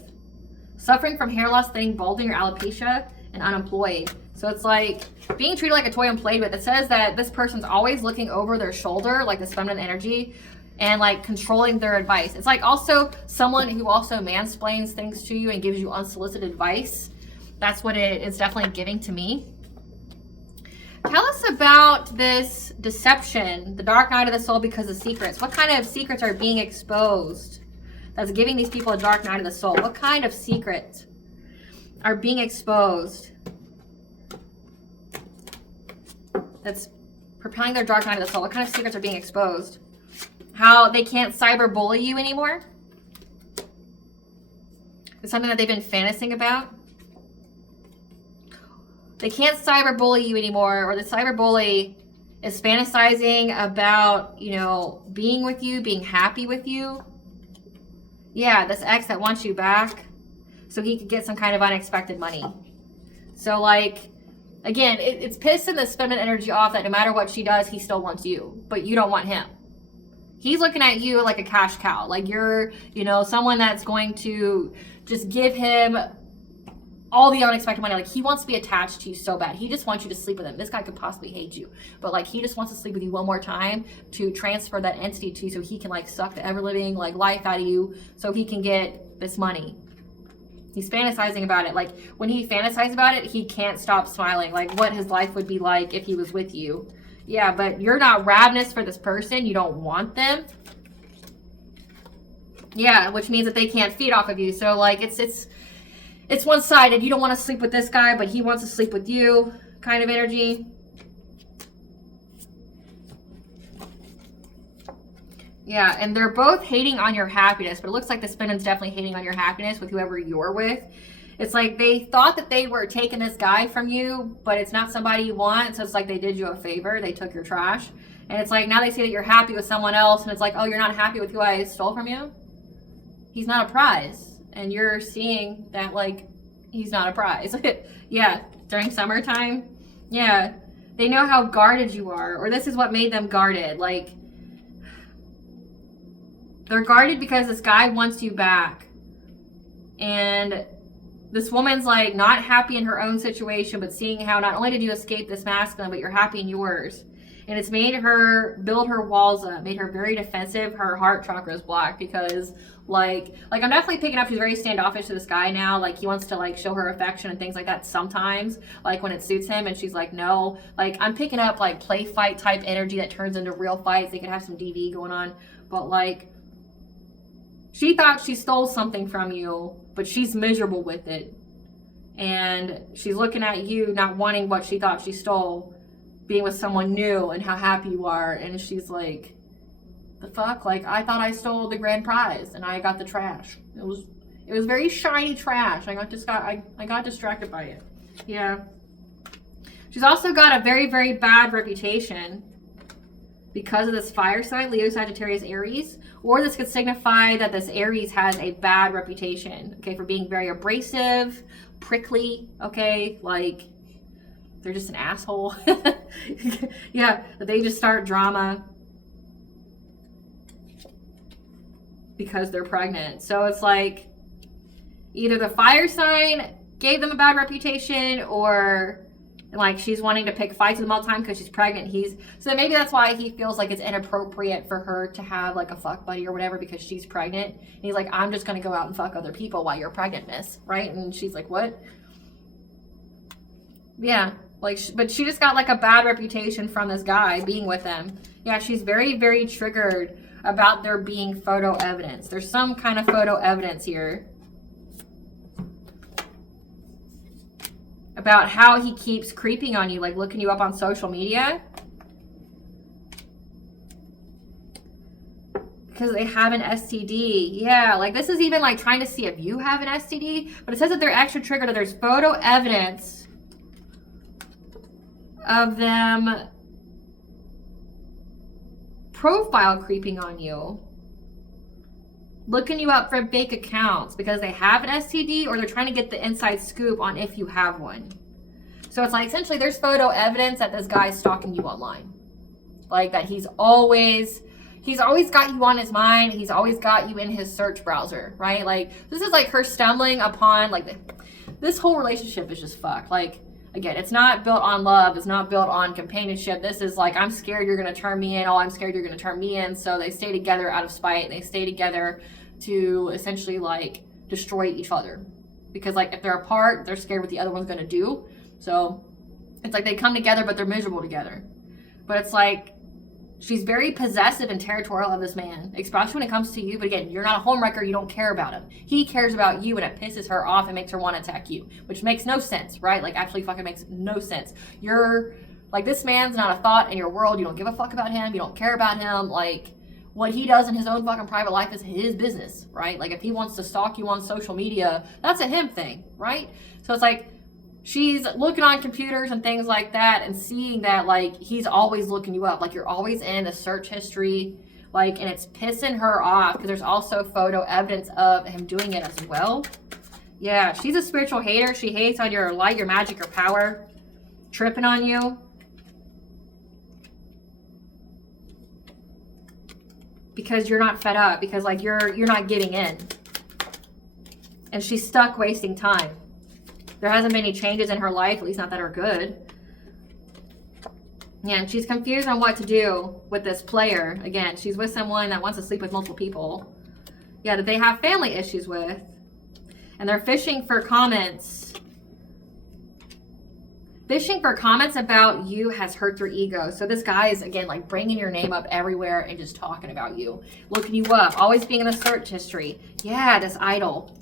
Suffering from hair loss, thinning, balding, or alopecia, and unemployed. So it's like being treated like a toy and played with. It says that this person's always looking over their shoulder, like this feminine energy, and like controlling their advice. It's like also someone who also mansplains things to you and gives you unsolicited advice. That's what it is definitely giving to me. Tell us about this deception, the dark night of the soul because of secrets. What kind of secrets are being exposed that's giving these people a dark night of the soul? What kind of secrets are being exposed that's propelling their dark night of the soul? What kind of secrets are being exposed? How they can't cyberbully you anymore? It's something that they've been fantasizing about. They can't cyberbully you anymore, or the cyberbully is fantasizing about, you know, being with you, being happy with you. Yeah, this ex that wants you back so he could get some kind of unexpected money. So, like, again, it's pissing this feminine energy off that no matter what she does, he still wants you, but you don't want him. He's looking at you like a cash cow, like you're, you know, someone that's going to just give him all the unexpected money. Like, he wants to be attached to you so bad. He just wants you to sleep with him. This guy could possibly hate you, but like, he just wants to sleep with you one more time to transfer that entity to you so he can like suck the ever-living like life out of you so he can get this money. He's fantasizing about it. Like, when he fantasizes about it, he can't stop smiling, like what his life would be like if he was with you. Yeah, but you're not ravenous for this person. You don't want them. Yeah, which means that they can't feed off of you. So like, it's one-sided. You don't want to sleep with this guy, but he wants to sleep with you kind of energy. Yeah, and they're both hating on your happiness, but it looks like the Spinnin's definitely hating on your happiness with whoever you're with. It's like they thought that they were taking this guy from you, but it's not somebody you want, so it's like they did you a favor. They took your trash. And it's like now they see that you're happy with someone else, and it's like, oh, you're not happy with who I stole from you? He's not a prize. And you're seeing that, like, he's not a prize. Yeah, during summertime. Yeah, they know how guarded you are, or this is what made them guarded. Like, they're guarded because this guy wants you back. And this woman's like not happy in her own situation, but seeing how not only did you escape this masculine, but you're happy in yours. And it's made her build her walls up, made her very defensive. Her heart chakra is blocked because like I'm definitely picking up she's very standoffish to this guy now. Like he wants to like show her affection and things like that sometimes, like when it suits him, and she's like, no. Like I'm picking up like play fight type energy that turns into real fights. They could have some DV going on, but like she thought she stole something from you, but she's miserable with it. And she's looking at you not wanting what she thought she stole, being with someone new and how happy you are. And she's like, the fuck? Like, I thought I stole the grand prize and I got the trash. It was very shiny trash. I got distracted by it. Yeah. She's also got a very, very bad reputation because of this fire sign, Leo, Sagittarius, Aries. Or this could signify that this Aries has a bad reputation, okay, for being very abrasive, prickly, okay, like they're just an asshole. Yeah, they just start drama because they're pregnant. So it's like either the fire sign gave them a bad reputation, or like she's wanting to pick fights with him all the time because she's pregnant. So maybe that's why he feels like it's inappropriate for her to have like a fuck buddy or whatever because she's pregnant. And he's like, I'm just gonna go out and fuck other people while you're pregnant, miss, right? And she's like, what? Yeah, like, but she just got like a bad reputation from this guy being with them. Yeah, she's very, very triggered about there being photo evidence. There's some kind of photo evidence here about how he keeps creeping on you, like looking you up on social media. Because they have an STD. Yeah, like this is even like trying to see if you have an STD, but it says that they're extra triggered, that there's photo evidence of them profile creeping on you, looking you up for fake accounts because they have an STD, or they're trying to get the inside scoop on if you have one. So it's like essentially there's photo evidence that this guy's stalking you online, like that he's always got you on his mind. He's always got you in his search browser, right? Like this is like her stumbling upon like this whole relationship is just fucked. Like again, it's not built on love. It's not built on companionship. This is like, I'm scared you're going to turn me in. Oh, I'm scared you're going to turn me in. So they stay together out of spite. They stay together to essentially like destroy each other. Because like if they're apart, they're scared what the other one's going to do. So it's like they come together, but they're miserable together. But it's like, she's very possessive and territorial of this man, especially when it comes to you. But again, you're not a homewrecker. You don't care about him. He cares about you, and it pisses her off and makes her want to attack you, which makes no sense, right? Like, actually fucking makes no sense. You're, like, this man's not a thought in your world. You don't give a fuck about him. You don't care about him. Like, what he does in his own fucking private life is his business, right? Like, if he wants to stalk you on social media, that's a him thing, right? So it's like, she's looking on computers and things like that and seeing that, like, he's always looking you up. Like, you're always in the search history, like, and it's pissing her off because there's also photo evidence of him doing it as well. Yeah, she's a spiritual hater. She hates on your light, your magic, your power, tripping on you. Because you're not fed up, because, like, you're not giving in. And she's stuck wasting time. There hasn't been any changes in her life, at least not that are good. Yeah, and she's confused on what to do with this player. Again, she's with someone that wants to sleep with multiple people. Yeah, that they have family issues with. And they're fishing for comments. Fishing for comments about you has hurt their ego. So this guy is, again, like bringing your name up everywhere and just talking about you. Looking you up, always being in the search history. Yeah, this idol.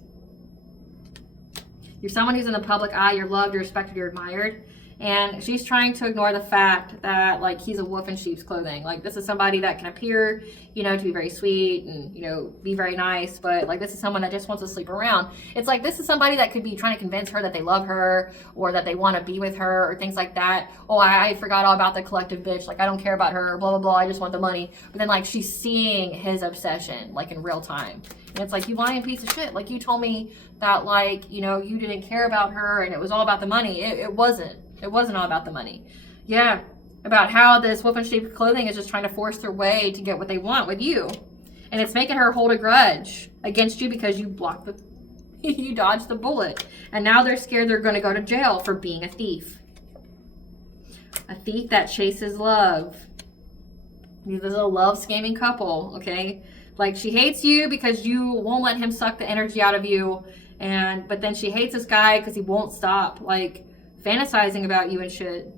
You're someone who's in the public eye. You're loved, you're respected, you're admired. And she's trying to ignore the fact that, like, he's a wolf in sheep's clothing. Like, this is somebody that can appear, you know, to be very sweet and, you know, be very nice. But, like, this is someone that just wants to sleep around. It's like, this is somebody that could be trying to convince her that they love her or that they want to be with her or things like that. Oh, I forgot all about the collective bitch. Like, I don't care about her, blah, blah, blah. I just want the money. But then, like, she's seeing his obsession, like, in real time. And it's like, you lying piece of shit. Like, you told me that, like, you know, you didn't care about her and it was all about the money. It wasn't. It wasn't all about the money. Yeah, about how this wolf in sheep's clothing is just trying to force their way to get what they want with you. And it's making her hold a grudge against you because you blocked the, you dodged the bullet. And now they're scared they're going to go to jail for being a thief. A thief that chases love. This is a love scamming couple, okay? Like, she hates you because you won't let him suck the energy out of you. But then she hates this guy because he won't stop, like, fantasizing about you and shit.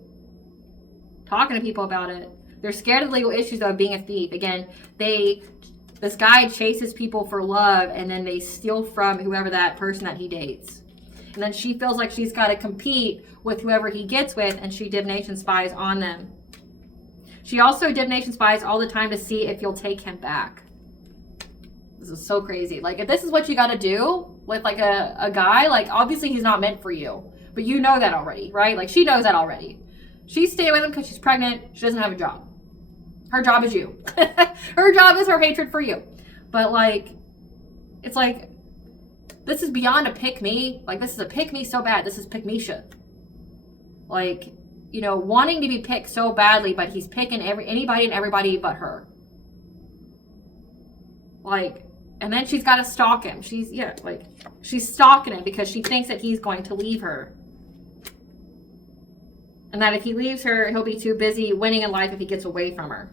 Talking to people about it. They're scared of the legal issues, though, of being a thief. Again, this guy chases people for love, and then they steal from whoever that person that he dates. And then she feels like she's got to compete with whoever he gets with, and she divination spies on them. She also divination spies all the time to see if you'll take him back. This is so crazy. Like, if this is what you got to do with, like, a guy, like, obviously he's not meant for you. But you know that already, right? Like, she knows that already. She's staying with him because she's pregnant. She doesn't have a job. Her job is you. Her job is her hatred for you. But, like, it's like, this is beyond a pick me. Like, this is a pick me so bad. This is pick me shit. Like, you know, wanting to be picked so badly, but he's picking anybody and everybody but her. Like, and then she's got to stalk him. She's stalking him because she thinks that he's going to leave her. And that if he leaves her, he'll be too busy winning in life if he gets away from her.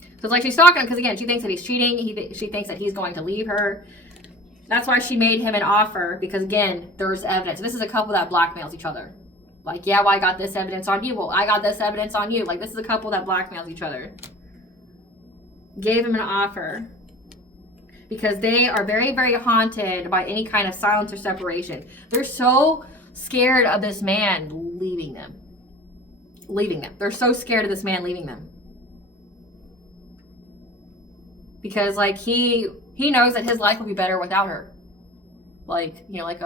So it's like she's stalking him because, again, she thinks that he's cheating. She thinks that he's going to leave her. That's why she made him an offer because, again, there's evidence. This is a couple that blackmails each other. Like, yeah, well, I got this evidence on you. Well, I got this evidence on you. Like, this is a couple that blackmails each other. Gave him an offer. Because they are very, very haunted by any kind of silence or separation. They're so scared of this man leaving them. They're so scared of this man leaving them. Because, like, he knows that his life will be better without her. Like, you know, like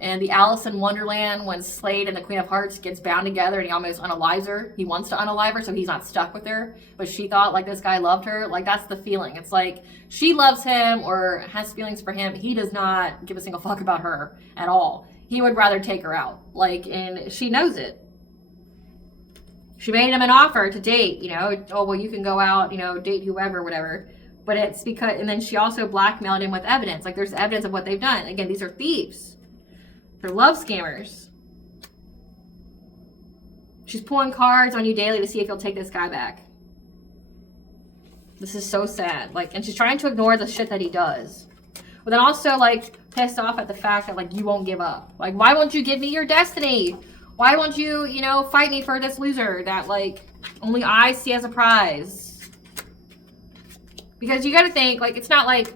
and the Alice in Wonderland, when Slade and the Queen of Hearts gets bound together and he almost unalives her. He wants to unalive her so he's not stuck with her. But she thought, like, this guy loved her. Like, that's the feeling. It's like she loves him or has feelings for him. He does not give a single fuck about her at all. He would rather take her out. Like, and she knows it. She made him an offer to date, you know. Oh, well, you can go out, you know, date whoever, whatever. But it's because, and then she also blackmailed him with evidence. Like, there's evidence of what they've done. Again, these are thieves. They're love scammers. She's pulling cards on you daily to see if you'll take this guy back. This is so sad. Like, and she's trying to ignore the shit that he does. But then also, like, pissed off at the fact that, like, you won't give up. Like, why won't you give me your destiny? Why won't you, you know, fight me for this loser that, like, only I see as a prize? Because you gotta think, like, it's not like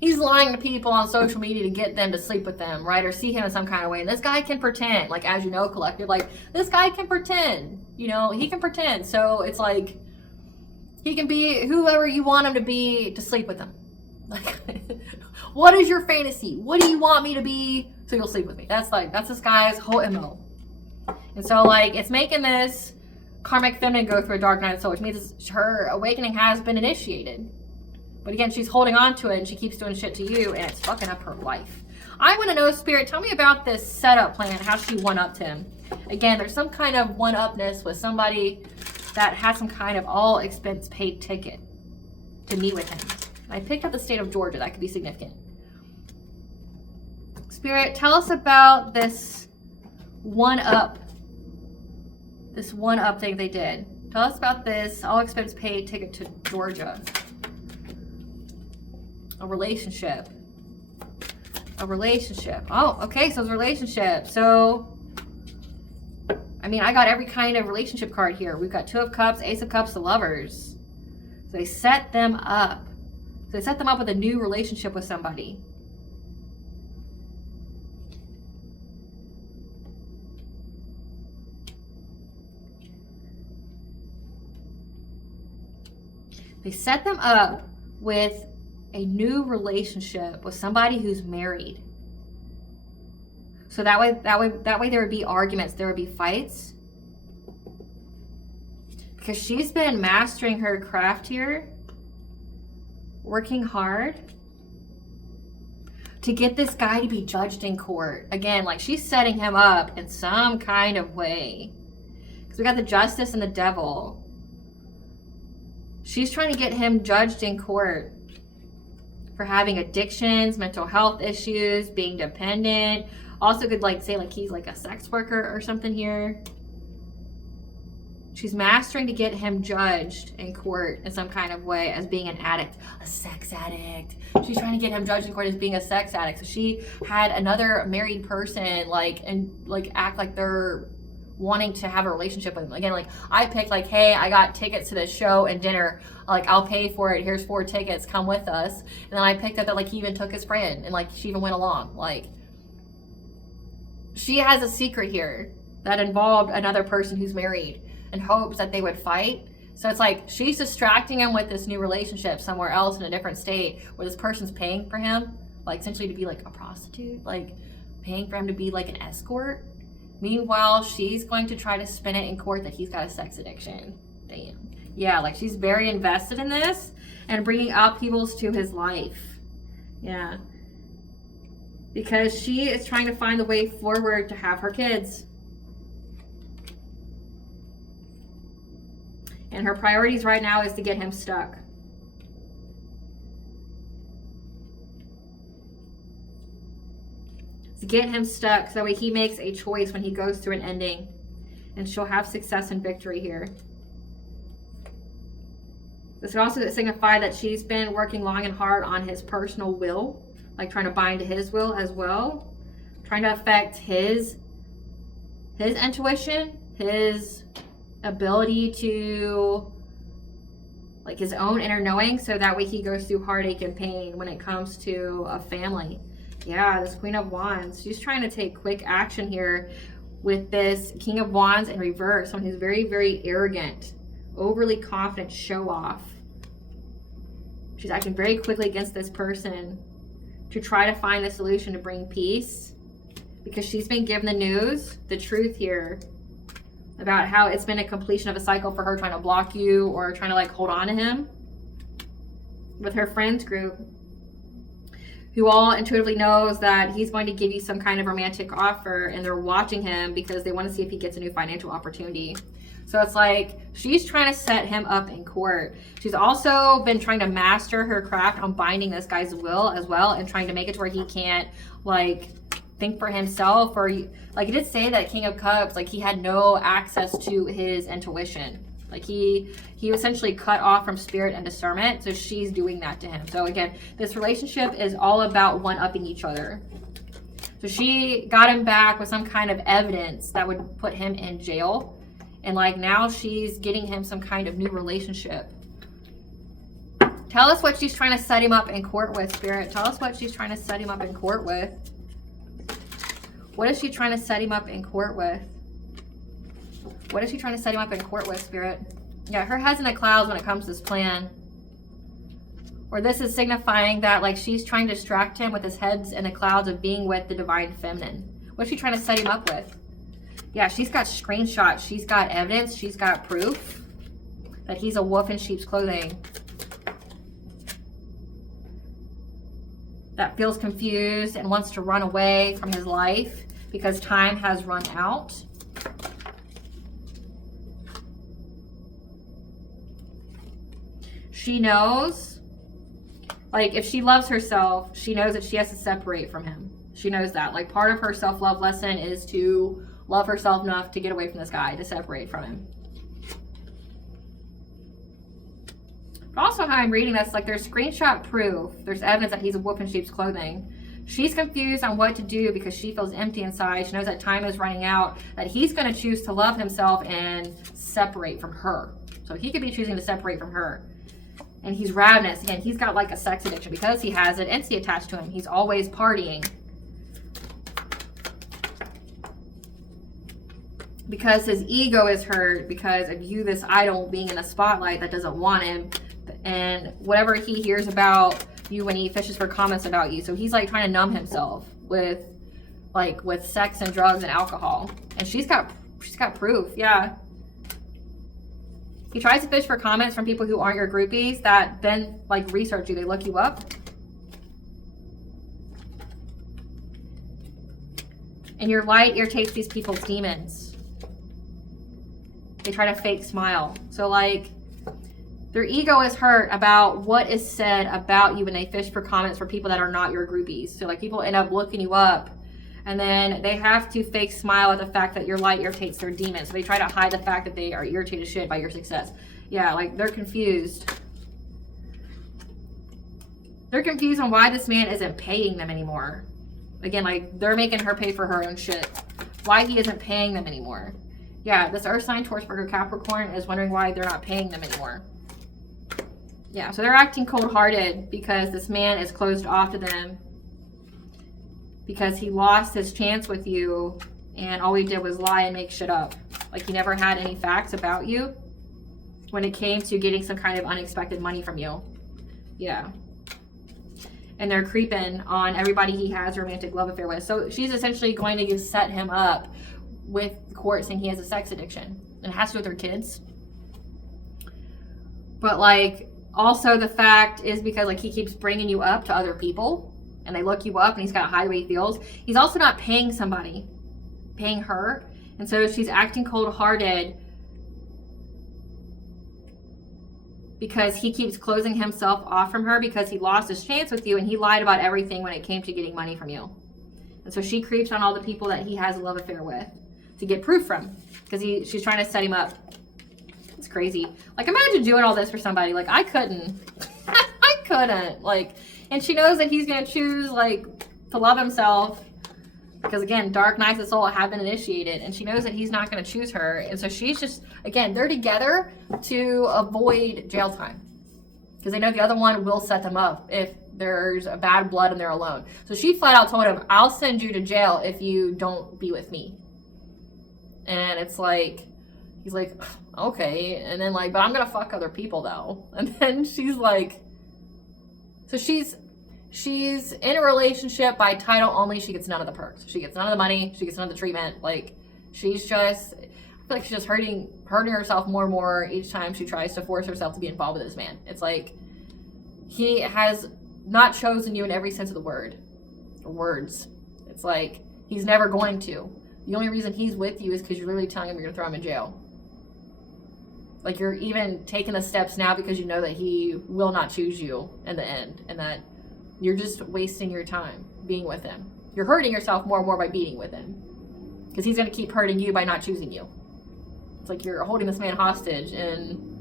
he's lying to people on social media to get them to sleep with them, right? Or see him in some kind of way. And this guy can pretend, like, as you know, collective, like, this guy can pretend, you know, he can pretend. So it's like, he can be whoever you want him to be to sleep with him. Like, what is your fantasy? What do you want me to be so you'll sleep with me? That's this guy's whole MO. And so, like, it's making this karmic feminine go through a dark night of soul, which means her awakening has been initiated. But again, she's holding on to it and she keeps doing shit to you and it's fucking up her life. I want to know, Spirit, tell me about this setup plan, how she one-upped him. Again, there's some kind of one-upness with somebody that has some kind of all-expense-paid ticket to meet with him. I picked up the state of Georgia. That could be significant. Spirit, tell us about this one-up thing they did. Tell us about this all-expense-paid ticket to Georgia. A relationship. Oh, okay, so it's a relationship. So, I mean, I got every kind of relationship card here. We've got Two of Cups, Ace of Cups, the Lovers. So they set them up. So they set them up with a new relationship with somebody. They set them up with a new relationship with somebody who's married. So that way there would be arguments, there would be fights. Because she's been mastering her craft here, working hard to get this guy to be judged in court. Again, like she's setting him up in some kind of way. Because we got the Justice and the Devil. She's trying to get him judged in court for having addictions, mental health issues, being dependent. Also could like say like he's like a sex worker or something here. She's mastering to get him judged in court in some kind of way as being an addict, a sex addict. She's trying to get him judged in court as being a sex addict. So she had another married person act like they're wanting to have a relationship with him. Again, like I picked like, hey, I got tickets to the show and dinner. Like I'll pay for it. Here's 4 tickets. Come with us. And then I picked up that like he even took his friend and like she even went along. Like she has a secret here that involved another person who's married in hopes that they would fight. So it's like she's distracting him with this new relationship somewhere else in a different state where this person's paying for him, like essentially to be like a prostitute, like paying for him to be like an escort. Meanwhile, she's going to try to spin it in court that he's got a sex addiction. Damn. Yeah, like she's very invested in this and bringing upheavals to his life. Yeah. Because she is trying to find the way forward to have her kids. And her priorities right now is to get him stuck. To get him stuck so that way he makes a choice when he goes through an ending. And she'll have success and victory here. This could also signify that she's been working long and hard on his personal will. Like trying to bind to his will as well. Trying to affect his intuition, his ability to like his own inner knowing, so that way he goes through heartache and pain when it comes to a family. Yeah, this Queen of Wands, she's trying to take quick action here with this King of Wands in reverse, someone who's very, very arrogant, overly confident, show off. She's acting very quickly against this person to try to find a solution to bring peace, because she's been given the news, the truth here, about how it's been a completion of a cycle for her trying to block you or trying to like hold on to him with her friends group, who all intuitively knows that he's going to give you some kind of romantic offer, and they're watching him because they want to see if he gets a new financial opportunity. So it's like she's trying to set him up in court. She's also been trying to master her craft on binding this guy's will as well, and trying to make it to where he can't like think for himself, or like it did say that King of Cups, like he had no access to his intuition. Like he essentially cut off from spirit and discernment. So she's doing that to him. So again, this relationship is all about one-upping each other. So she got him back with some kind of evidence that would put him in jail. And like now she's getting him some kind of new relationship. Tell us what she's trying to set him up in court with, Spirit. Tell us what she's trying to set him up in court with. What is she trying to set him up in court with? What is she trying to set him up in court with, Spirit? Yeah, her head's in the clouds when it comes to this plan. Or this is signifying that like she's trying to distract him with his heads in the clouds of being with the divine feminine. What's she trying to set him up with? Yeah, she's got screenshots. She's got evidence. She's got proof that he's a wolf in sheep's clothing. That feels confused and wants to run away from his life because time has run out. She knows, like if she loves herself, she knows that she has to separate from him. She knows that. Like part of her self-love lesson is to love herself enough to get away from this guy, to separate from him. But also how I'm reading this, like there's screenshot proof. There's evidence that he's a wolf in sheep's clothing. She's confused on what to do because she feels empty inside. She knows that time is running out, that he's going to choose to love himself and separate from her. So he could be choosing to separate from her. And he's ravenous. Again, he's got like a sex addiction because he has an entity attached to him. He's always partying. Because his ego is hurt because of you, this idol, being in the spotlight that doesn't want him and whatever he hears about you when he fishes for comments about you. So he's like trying to numb himself with sex and drugs and alcohol. And she's got proof, yeah. He tries to fish for comments from people who aren't your groupies that then like research you. They look you up. And your light irritates these people's demons. They try to fake smile. So like their ego is hurt about what is said about you when they fish for comments for people that are not your groupies. So like people end up looking you up and then they have to fake smile at the fact that your light irritates their demons. So they try to hide the fact that they are irritated shit by your success. Yeah, like they're confused. They're confused on why this man isn't paying them anymore. Again, like they're making her pay for her own shit. Why he isn't paying them anymore. Yeah, this Earth sign, Taurus, Virgo, Capricorn is wondering why they're not paying them anymore. Yeah, so they're acting cold-hearted because this man is closed off to them because he lost his chance with you and all he did was lie and make shit up. Like he never had any facts about you when it came to getting some kind of unexpected money from you. Yeah. And they're creeping on everybody he has a romantic love affair with. So she's essentially going to just set him up with court saying he has a sex addiction. And it has to do with her kids. But like, also the fact is because like he keeps bringing you up to other people and they look you up and he's got to hide the way he feels. He's also not paying somebody, paying her. And so she's acting cold-hearted because he keeps closing himself off from her because he lost his chance with you and he lied about everything when it came to getting money from you. And so she creeps on all the people that he has a love affair with to get proof from because she's trying to set him up. It's crazy. Like imagine doing all this for somebody. Like I couldn't. I couldn't. Like, and she knows that he's going to choose like to love himself because again, dark nights of soul have been initiated and she knows that he's not going to choose her. And so she's just, again, they're together to avoid jail time because they know the other one will set them up if there's a bad blood and they're alone. So she flat out told him, I'll send you to jail if you don't be with me. And it's like, he's like, okay. And then like, but I'm going to fuck other people though. And then she's like, so she's in a relationship by title only. She gets none of the perks. She gets none of the money. She gets none of the treatment. Like she's just, I feel like she's just hurting herself more and more each time she tries to force herself to be involved with this man. It's like he has not chosen you in every sense of the word or words. It's like he's never going to. The only reason he's with you is because you're literally telling him you're going to throw him in jail. Like you're even taking the steps now because you know that he will not choose you in the end and that you're just wasting your time being with him. You're hurting yourself more and more by being with him because he's going to keep hurting you by not choosing you. It's like you're holding this man hostage and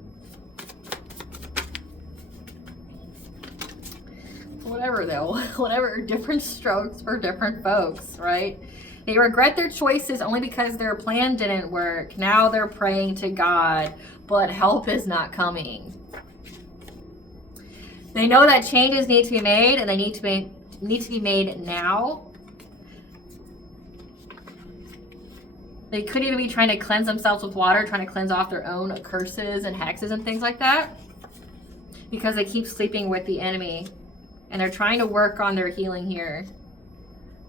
whatever though, whatever, different strokes for different folks, right? They regret their choices only because their plan didn't work. Now they're praying to God, but help is not coming. They know that changes need to be made and they need to be made now. They could even be trying to cleanse themselves with water, trying to cleanse off their own curses and hexes and things like that because they keep sleeping with the enemy and they're trying to work on their healing here.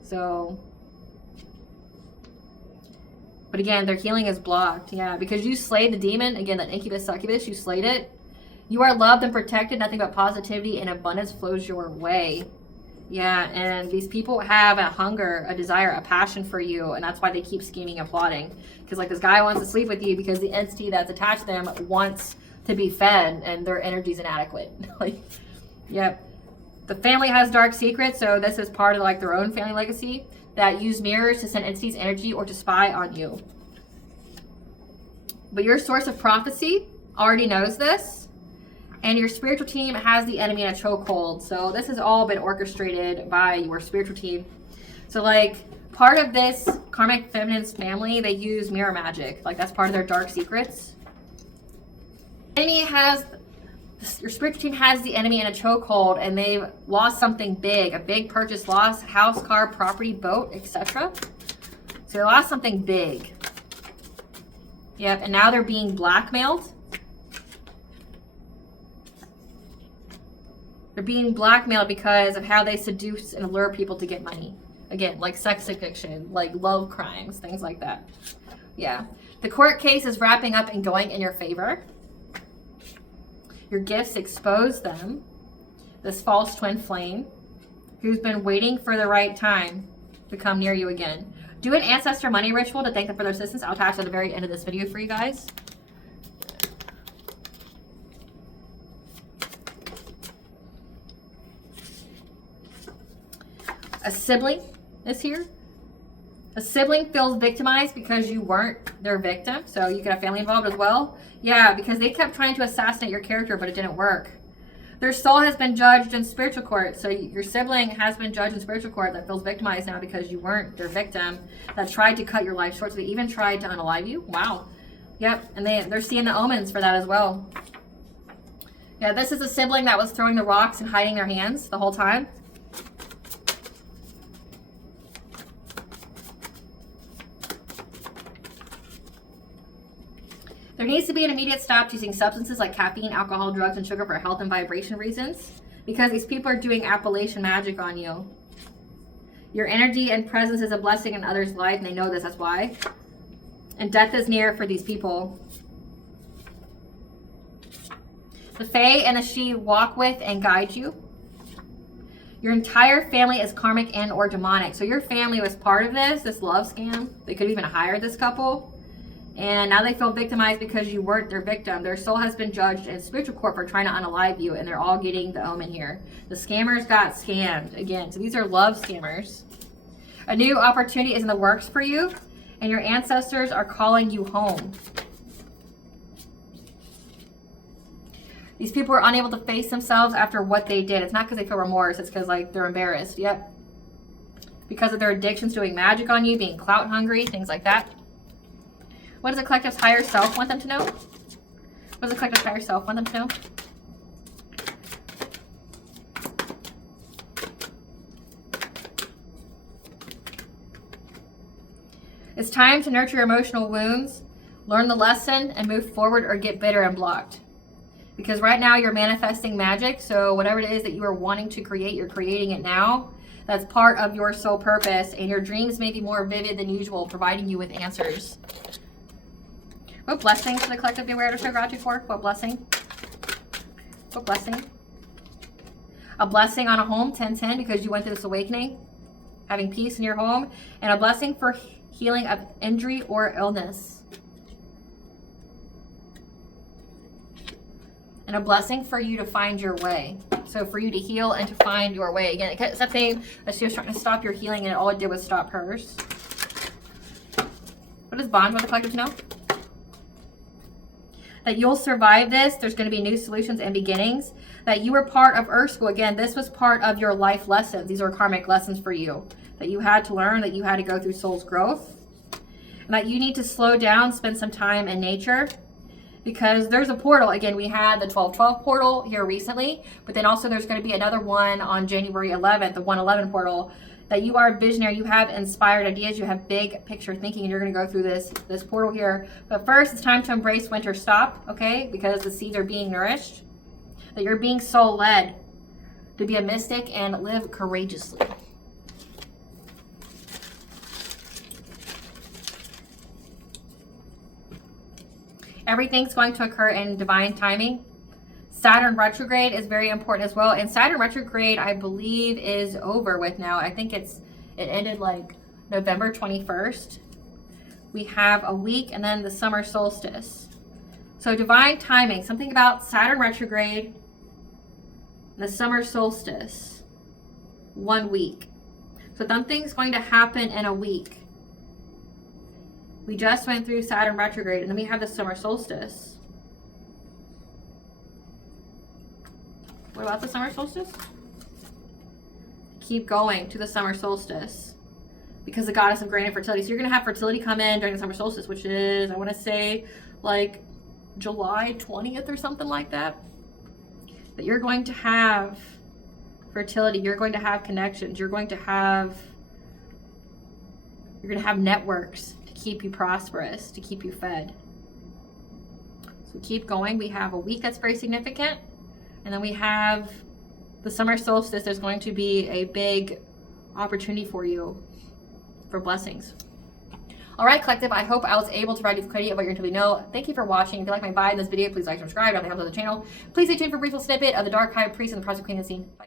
So, but again, their healing is blocked. Yeah, because you slayed the demon. Again, that incubus, succubus, you slayed it. You are loved and protected. Nothing but positivity and abundance flows your way. Yeah, and these people have a hunger, a desire, a passion for you, and that's why they keep scheming and plotting. Because like this guy wants to sleep with you because the entity that's attached to them wants to be fed, and their energy's inadequate. Like, yep. The family has dark secrets, so this is part of like their own family legacy that use mirrors to send entities energy or to spy on you. But your source of prophecy already knows this, and your spiritual team has the enemy in a chokehold. So this has all been orchestrated by your spiritual team. So like part of this karmic feminine's family, they use mirror magic. Like that's part of their dark secrets. Enemy has, your spiritual team has the enemy in a chokehold and they've lost something big, a big purchase loss, house, car, property, boat, etc. So they lost something big. Yep, and now they're being blackmailed. They're being blackmailed because of how they seduce and allure people to get money. Again, like sex addiction, like love crimes, things like that. Yeah. The court case is wrapping up and going in your favor. Your gifts expose them. This false twin flame who's been waiting for the right time to come near you again. Do an ancestor money ritual to thank them for their assistance. I'll attach at the very end of this video for you guys. A sibling is here. A sibling feels victimized because you weren't their victim. So you could have family involved as well. Yeah, because they kept trying to assassinate your character, but it didn't work. Their soul has been judged in spiritual court. So your sibling has been judged in spiritual court that feels victimized now because you weren't their victim, that tried to cut your life short. So they even tried to unalive you. Wow. Yep. And they're seeing the omens for that as well. Yeah, this is a sibling that was throwing the rocks and hiding their hands the whole time. There needs to be an immediate stop to using substances like caffeine, alcohol, drugs, and sugar for health and vibration reasons, because these people are doing appellation magic on you. Your energy and presence is a blessing in others' life, and they know this, that's why. And death is near for these people. The Fae and the She walk with and guide you. Your entire family is karmic and or demonic. So your family was part of this love scam. They could even hire this couple. And now they feel victimized because you weren't their victim. Their soul has been judged in spiritual court for trying to unalive you, and they're all getting the omen here. The scammers got scammed again. So these are love scammers. A new opportunity is in the works for you, and your ancestors are calling you home. These people are unable to face themselves after what they did. It's not because they feel remorse. It's because like they're embarrassed. Yep. Because of their addictions, doing magic on you, being clout hungry, things like that. What does the collective's higher self want them to know? What does the collective's higher self want them to know? It's time to nurture your emotional wounds, learn the lesson, and move forward or get bitter and blocked. Because right now you're manifesting magic, so whatever it is that you are wanting to create, you're creating it now. That's part of your soul purpose, and your dreams may be more vivid than usual, providing you with answers. What blessing should the collective be aware to show gratitude for? What blessing? What blessing? A blessing on a home, 10-10, because you went through this awakening, having peace in your home, and a blessing for healing of injury or illness. And a blessing for you to find your way. So for you to heal and to find your way. Again, it's that thing that she was trying to stop your healing, and all it did was stop hers. What does bond want the collective to know? That you'll survive this. There's going to be new solutions and beginnings. That you were part of Earth School. Again, this was part of your life lessons. These are karmic lessons for you that you had to learn, that you had to go through soul's growth. And that you need to slow down, spend some time in nature. Because there's a portal. Again, we had the 1212 portal here recently. But then also there's going to be another one on January 11th, the 111 portal. That you are a visionary, you have inspired ideas, you have big picture thinking, and you're going to go through this portal here. But first, it's time to embrace winter stop, okay? Because the seeds are being nourished. That you're being soul-led to be a mystic and live courageously. Everything's going to occur in divine timing. Saturn retrograde is very important as well. And Saturn retrograde, I believe, is over with now. I think it ended like November 21st. We have a week and then the summer solstice. So divine timing, something about Saturn retrograde, the summer solstice, 1 week. So something's going to happen in a week. We just went through Saturn retrograde, and then we have the summer solstice. What about the summer solstice? Keep going to the summer solstice. Because the goddess of grain and fertility. So you're going to have fertility come in during the summer solstice, which is, I want to say, like July 20th or something like that. That you're going to have fertility. You're going to have connections. You're going to have networks to keep you prosperous, to keep you fed. So keep going. We have a week that's very significant. And then we have the summer solstice, there's going to be a big opportunity for you for blessings. All right, collective, I hope I was able to provide you with clarity of what you're going to know. Thank you for watching. If you like my vibe in this video, please like and subscribe. Down the help of the channel. Please stay tuned for a brief little snippet of the Dark High Priest and the Project Queen of the Scene. Bye.